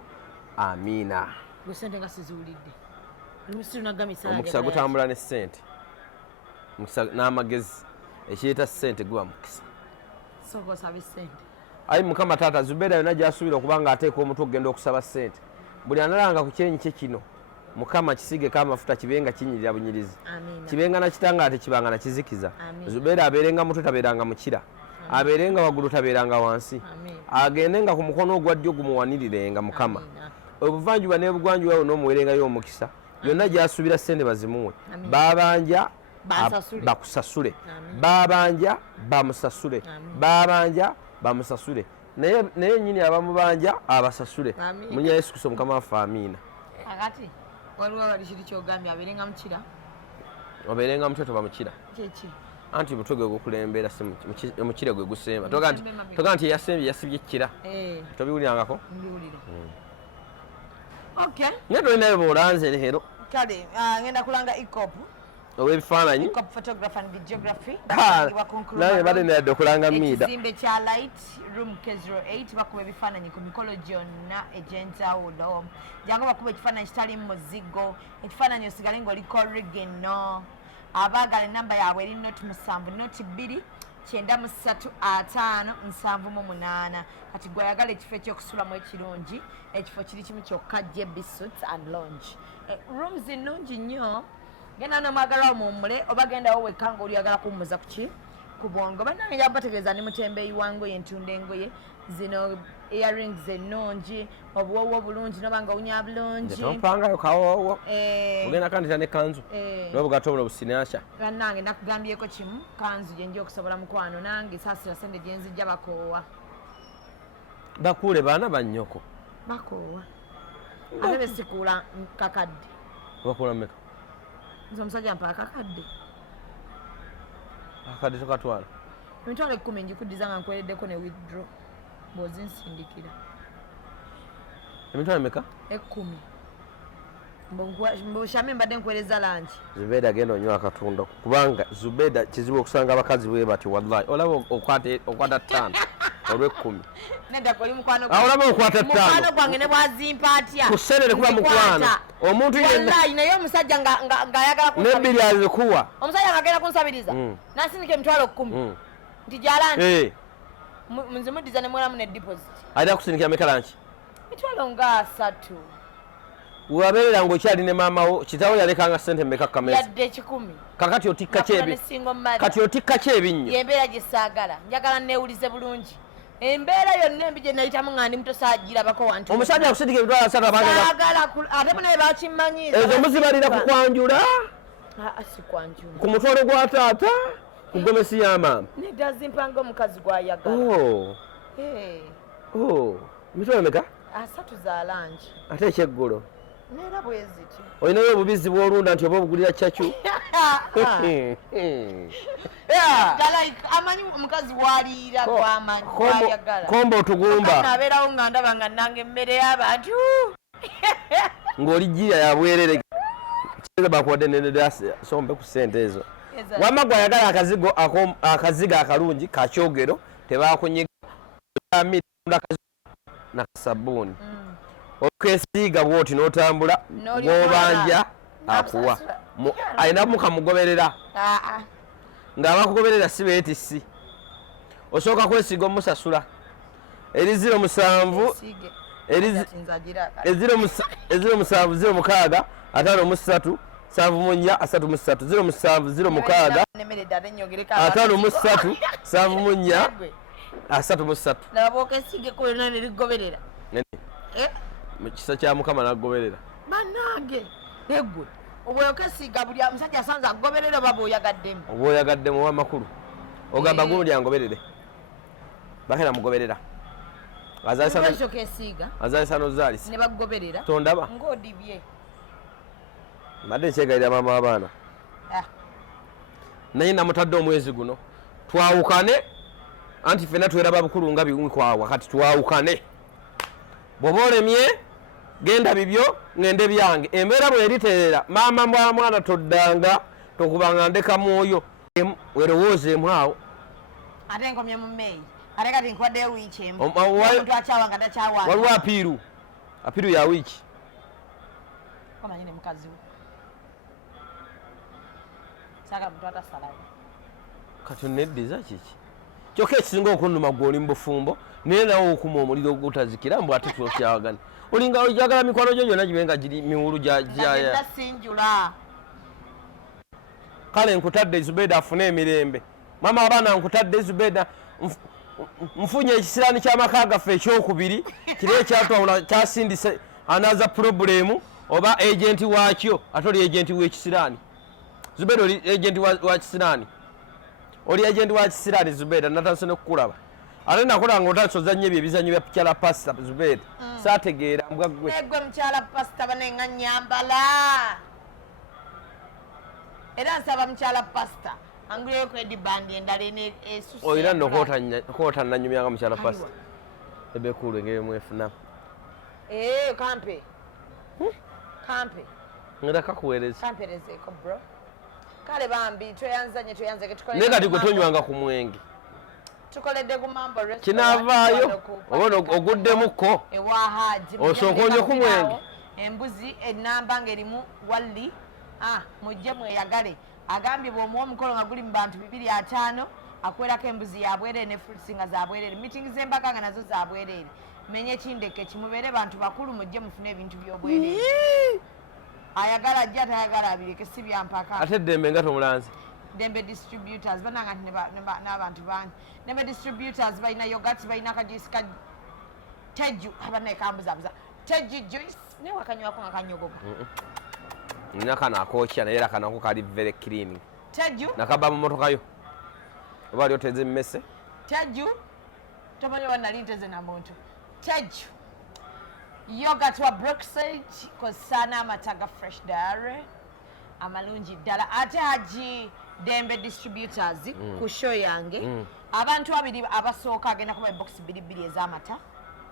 Amiina. Gusente nga sizuulidde. Omukisa gutambula ne ssente. Omukisa n'amagezi. Ekiyita ssente guba mukisa. Soko sabe ssente. Ayi Mukama Taata Zubeda yonna gy'asuubira okubanga ateeka omutwe okugenda okusaba ssente. Buli analanga ku kyenyi kye kino Mukama kisiigeko amafuta kibenga kinyirira bunyirizi. Kibenga na kitanga ate kibanga na kizikiza. Zubeda abeerenga mutwe tabeeranga mukira. Abeerenga waggulu tabeeranga wansi. Agendenga ku mukono ogwa ddyo gumuwanirirenga Mukama. Obuvanjuba n'ebugwanjuba wonna omuweerengayo omukisa. Byonna gy'asuubira ssente bazimuwe. Babanja bakusasule. Babanja bamusasule. Babanja bamusasule. Naye nnyini abamubanja abasasule. Munya Yesu Kristo Mukama waffe amiina. Akati waliwo bali kiri kyogambye abeerenga mukira. Obeerenga mutwe toba mukira. Kyeki. Anti mutwe gwe gukulembera omukira gwe gusemba. Toga nti yasembye yasibye ekkira. Tobiwulirangako? Mbiwulira. Okay. Naye tolinayo b'olanze leero. Kale ngenda kulanga ikopu. Ow'ebifaananyi. Ikopu photography and videography. Naye bade nedde okulanga Mida. Ekizimbe kya Light Room K08 bakuba ebifaananyi ku mikolo gyonna egy'enjawulo. Jangu bakuba ekifaananyi kitali muzigo. Ekifaananyi osigale ng'oliko original. Abaagala ennamba yaabwe eri noti 7 noti 2 93578 kati gwe ayagala ekifo ekyokusulamu ekirungi ekifo kiri kimu kyokka JB Suites and Lounge. Rooms ennungi nnyo genda nomwagala omumule oba gendawo wekka nga oliyagala kummuza kuki ku bwongo bannange nja kubategeeza ne mutembeeyi wangoye ntunda engoye zino earrings ennungi obuwowo obulungi noba nga wunya bulungi tompangayo kawowo ogenda kandita ne kanzu n'obugato buno businasha bannange nakugambyeko kimu kanzu gye nja okusobola mukwano nange saasira sente gye nzijja bakoowa bakuule baana bannyoko bakoowa ate besikuula kakadde bakuula mmeka nze omusajja mpa akakadde akadde tokatwala emitwalo 10 njikuddiza nga nkwereddeko ne withdraw bw'ozinsindikira emitwalo meka 10 mbushame mbadde nkwereza langi Zubeda agenda onywa akatunda kubanga Zubeda kizibu okusanga abakazi bwe bati wallahi olaba okwata 5 olw'10 nedda koli mukwano olaba okwata 5 mukwano gwange ne bwaziimpa atya kusenere kuba mukwano omuntu yenna wallahi naye omusajja ng'ayagala n'ebbiri azikuwa omusajja ng'agenda kunsabiriza nasindika emitwalo 10 nti jalangi nze muddiza ne mweramu ne deposit ajja kusindikira mekalanki mitwalo nga 3 wabeerera ng'okyali ne maamawo kitawo yalekanga ssente mmeka kameza yadde 10 kakati otikka kyebi kati otikka kyebinnyo yembeera gye saagala njagala neewulize bulungi embeera yonna embi gye nayitamu nga ndi muto saagirabako wantu omusajja akusindika emitwalo 3 ate munaye bakimanyiza ezo muzibalira ku kwanjula si kwanjula ku mutwalo gwa taata ku gomesi y'amaama nedda zimpanga omukazi gw'ayagala emitwalo meka 3 za langi ate ekyeggulo neera bwe ziti olinayo obubizi bw'olunda nti oba obugulira cyacu amanyi omukazi waliira gwayagala komba otugumba nabeerawo nga ndaba nga nange emmere y'abantu ng'oli jjiya yabwerere kiza bakuwadde nesombe ku ssente ezo wamma gwayagala akazigo akalungi kakyogero tebakunyiga nakasabbuuni okesiiga bwoti n'otambula bw'obanja akuwa alina mukamugoberera ng'abakugoberera si beetisi osooka kwesiiga omusasula eri 07 06 53 74 07 53 nabokesiigeko mu kisa kya mukama n'agoberera bannange egwe obweyokesiiga buli omusajja asanze agoberera oba bw'oyagaddemu oba oyagaddemu owamakulu ogamba gundi angoberere bakera mugoberera azaalisa n'ozaalisa ne bagoberera tondaba ng'odibye mbadde nkyegayirira maama w'abaana naye namutadde omwezi guno twawukane anti ffenna tweraba bukulu nga bikwawa kati twawukane bw'oba olemye genda bibyo ngende byange embeera bweriterera maama mwa mwana toddanga tokubanga ndeka mwoyo werowooza emwawo ate nkomye mu meeyi ate kati nkwaddeyo wiiki emu omuntu akyawa nga takyawa waliwo apiiru ya wiiki omanyi ne mukazi we saagala muntu atasalayo kati oneddiza kiki kyokka ekisinga okunnuma gwe oli mu bufumbo naye nawe okuma omuliro ogutazikira mbw ate tokyawagane olinga ojagala mikwano gyo gyonna gibe nga giri miwulu sinjula kale nkutadde Zubeda afune emirembe maama abaana nkutadde Zubeda nfunye ekisiraani ky'amaka gaffe ekyokubiri kiri ekyatwawula kyasindise anaza purobulemu oba agenti waakyo ate oli agenti w'ekisiraani Zubeda oli agenti wa kisiraani oli agenti wa kisiraani Zubeda natanse n'okukulaba ate nakola nga otasoza nnyo ebyo ebizanyo bya kyala pasita Zubeda saategeera mbwaggwe egwe mukyala pasita banenga nyambala era nsaba mukyala pasita anguleyo ku edibandi endala esusa olina nno koota nanyumyanga mukyala pasita ebekulu engeri mwefunamu kampe ngenda kakuweereza kamperezeeko bro kale bambi tweyanzanye naye kati gwe tonywanga ku mwenge tukoledde ku mambo kinaavaayo obona oguddemukko ewa haji osooka onye ku mwenge embuzi enamba ng'erimu walli mujje mweyagale agambye bw'omuwa omukolo nga guli mu bantu 250 akwerako embuzi yabwerere ne fruits nga zabwerere meeting z'embaga nga nazo zabwerere menye ekindeke kimubeere bantu bakulu mujje mufune ebintu by'obwerere ayagala ajja tayagala abireke si byampaka ate Dembe nga tomulanze Dembe distributors bananga n'abantu bangi Dembe distributors balina yogurt balina kajuice ka teju abana ekambuzabuza teju juice ne wakanywako nga kanyogoga nina kana akokya naye era kanako kali very clean teju nakaba mu motoka yo oba ali oteze mmese teju tomanyi wanali nteze na muntu teju yogurt wa Brookside kosana amataga fresh dairy amalungi ddala ate haji Dembe distributors ku show yange abantu abiri abasooka agenda kuba box 2 ez'amata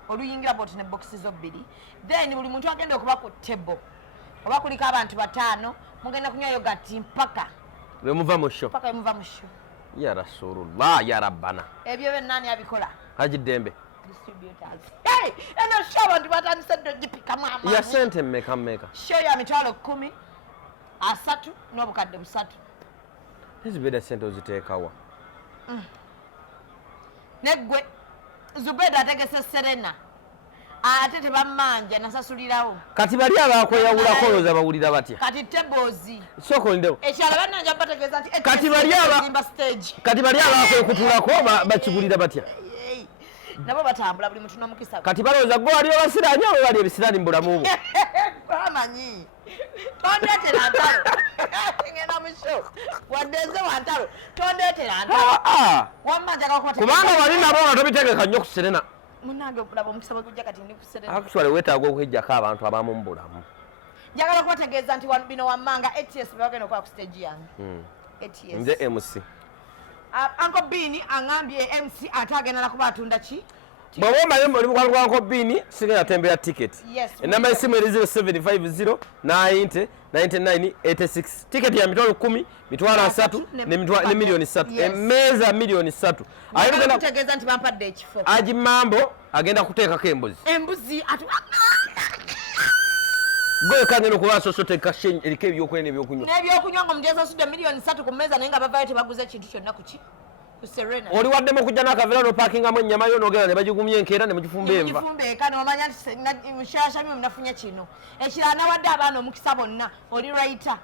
oluyingira bot ne boxes zo 2 then buli muntu agenda okuba ku table oba kuliko abantu 5 mugenda kunywa yogurt mpaka lwe muva mu show ya rasulullah ya rabbana ebyo bennani abikola haji Dembe distributors hey eno show abantu batandise dogipika mama ya sente mmeka show ya mitwalo 10 asatu n'obukadde 3 ezibeda sente oziteekawa neggwe Zubeda ategese Serena ate tebamanja nasasulirawo kati bali abakweyawulako olowooza bawulira batya kati tebozi sooka olindewo ekyalo bannanja bategeeza nti kati bali abakwekutulako bakigulira batya nabo batambula buli muntu n'omukisa kati balowooza gwe wali obasiraani abo bali ebisiraani mu bulamu bwo bamanyi tondetera ntalo ngenda musho wadeze wantalo tondetera ntalo wamanja gakwata kubanga wali nabo nga tobitegeka nnyo ku Serena munange bulabo omukisa bwe gujja kati ndi ku Serena actually weetaaga okwejjako abantu abamu mu bulamu njagala kubategeeza nti bino wammanga ATS bebagenda okukola ku stage yange ATS nze MC Uncle Bini angambye MC ate agenda nakuba atunda ki bw'oba omanyi oli mukwano gwa Uncle Bini sigenda tembera ticket enamba y'essimu eri 0750 90 99 86 ticket ya mitwalo 10 mitwalo 3 ne milioni 3 emmeeza milioni 3 kutegeeza nti bampadde ekifo Aji Mambo agenda kuteekako embuzi gwe kangenda okuba sosoteka eriko ebyokulya n'ebyokunywa n'ebyokunywa nga omuntu yasasudde milioni 3 ku mmeeza naye nga bavaayo tebaguze ekintu kyonna ku Serena oli waddemu okujja n'akaveera n'opaakingamu ennyama yo n'ogenda ne bagigumya enkeera ne mugifumba enva eka n'omanya nti mushashamye munafunye kino ekirala nawadde abaana omukisa bonna oli writer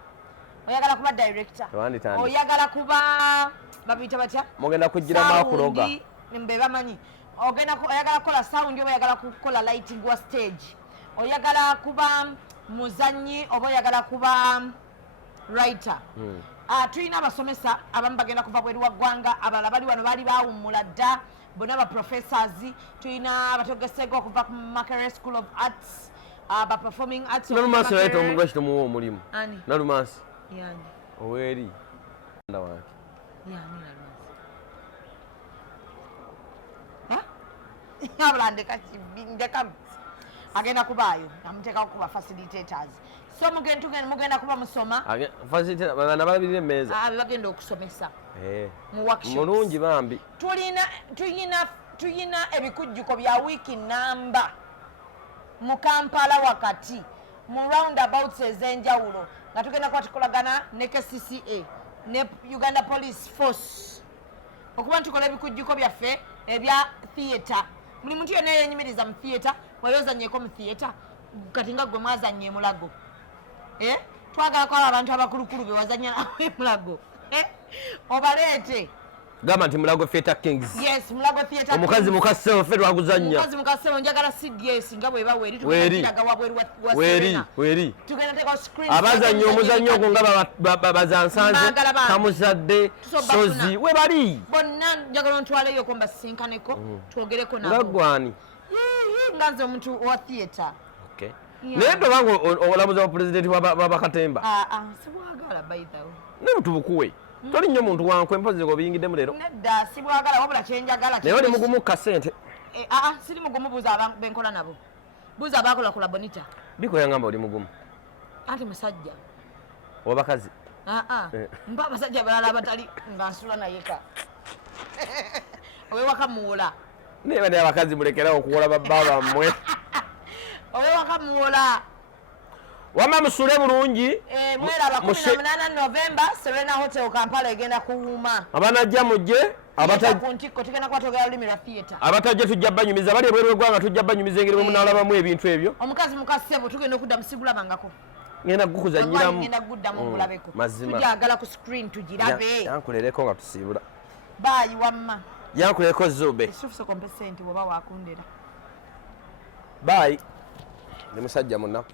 oyagala kuba director oyagala kuba babiyita batya mugenda kugiramu akuloga mbe bamanyi oyagala kukola sound oba oyagala kukola lighting wa stage oyagala kuba muzanyi oba oyagala kuba writer tulina abasomesa abamu bagenda kuva bweru wa ggwanga abalala bali wano baali bawummula dda bonna ba professors tulina abatogeseko okuva ku Makerere School of Arts ba-performing arts nalumansi yayita omuntu lwaki tomuwa omulimu nalumansi yani oweeri wange abula ndeka agenda kubaayo amuteekako kuba facilitators so mugenda kuba musoma bana balabirira emmeeza bagenda okusomesa mu mulungi bambi tuyina ebikujjuko bya wiiki namba mu Kampala wakati mu roundabouts ez'enjawulo nga tugenda kuba tukolagana ne KCCA ne Uganda Police Force okuba tukola ebikujjuko byaffe ebya theatre buli muntu yonna yenyumiriza mu theatre wayozanyeeko mu theatre kati nga gwe mwazanye mulago twagala kwala abantu abakulukulu bewazanya nawe mulago obaleete gamba nti Mulago Theatre Kings yes Mulago Theatre omukazi mukasewo ffe twaguzanya omukazi mukasewo njagala CDS nga bweba weri tugenda teka screen abazanya omuzannyo ogwo nga bazansanze kamuzadde sozi we bali bonna njagala ntwaleyo ko mbasisinkaneko twogereko nabo ngagwani nganze omuntu wa theatre naye tobanga olamuza wa pulezidenti wabakatemba sibwagala baithawo ne mutubukuwe toli nnyo muntu wankwe mpozi obiyingiddemu leero nedda sibwagala wabula kyenjagala naye oli mugumu kasente siri mugumu buuza benkola nabo buuza abakola ku Labonita biko yangamba oli mugumu anti musajja wabakazi mpa abasajja balala abatali nga nsula nayeka owewaka muwola naye bane abakazi mulekerawo okuwola babba bammwe owewaka muwola wama musule bulungi mweraba 18 November Serena Hotel Kampala egenda kuwuuma abanajja mujje kuntiko tugenda kwatogera olulimi lwa theatre abatajja tujja banyumiza bali ebweru eggwanga tujja banyumiza engeri bwe munalabamu ebintu ebyo omukazi mukasebo tugenda okudda musigulabangako ngenda kukuzanyiramu ngenda kuddamu ngulabeko mazima tujagala ku screen tugirabe yankulereko nga tusiibula bayi wamma yankulereko zube ekituufu kompesenti bw'oba wakundira bayi ne musajja munaku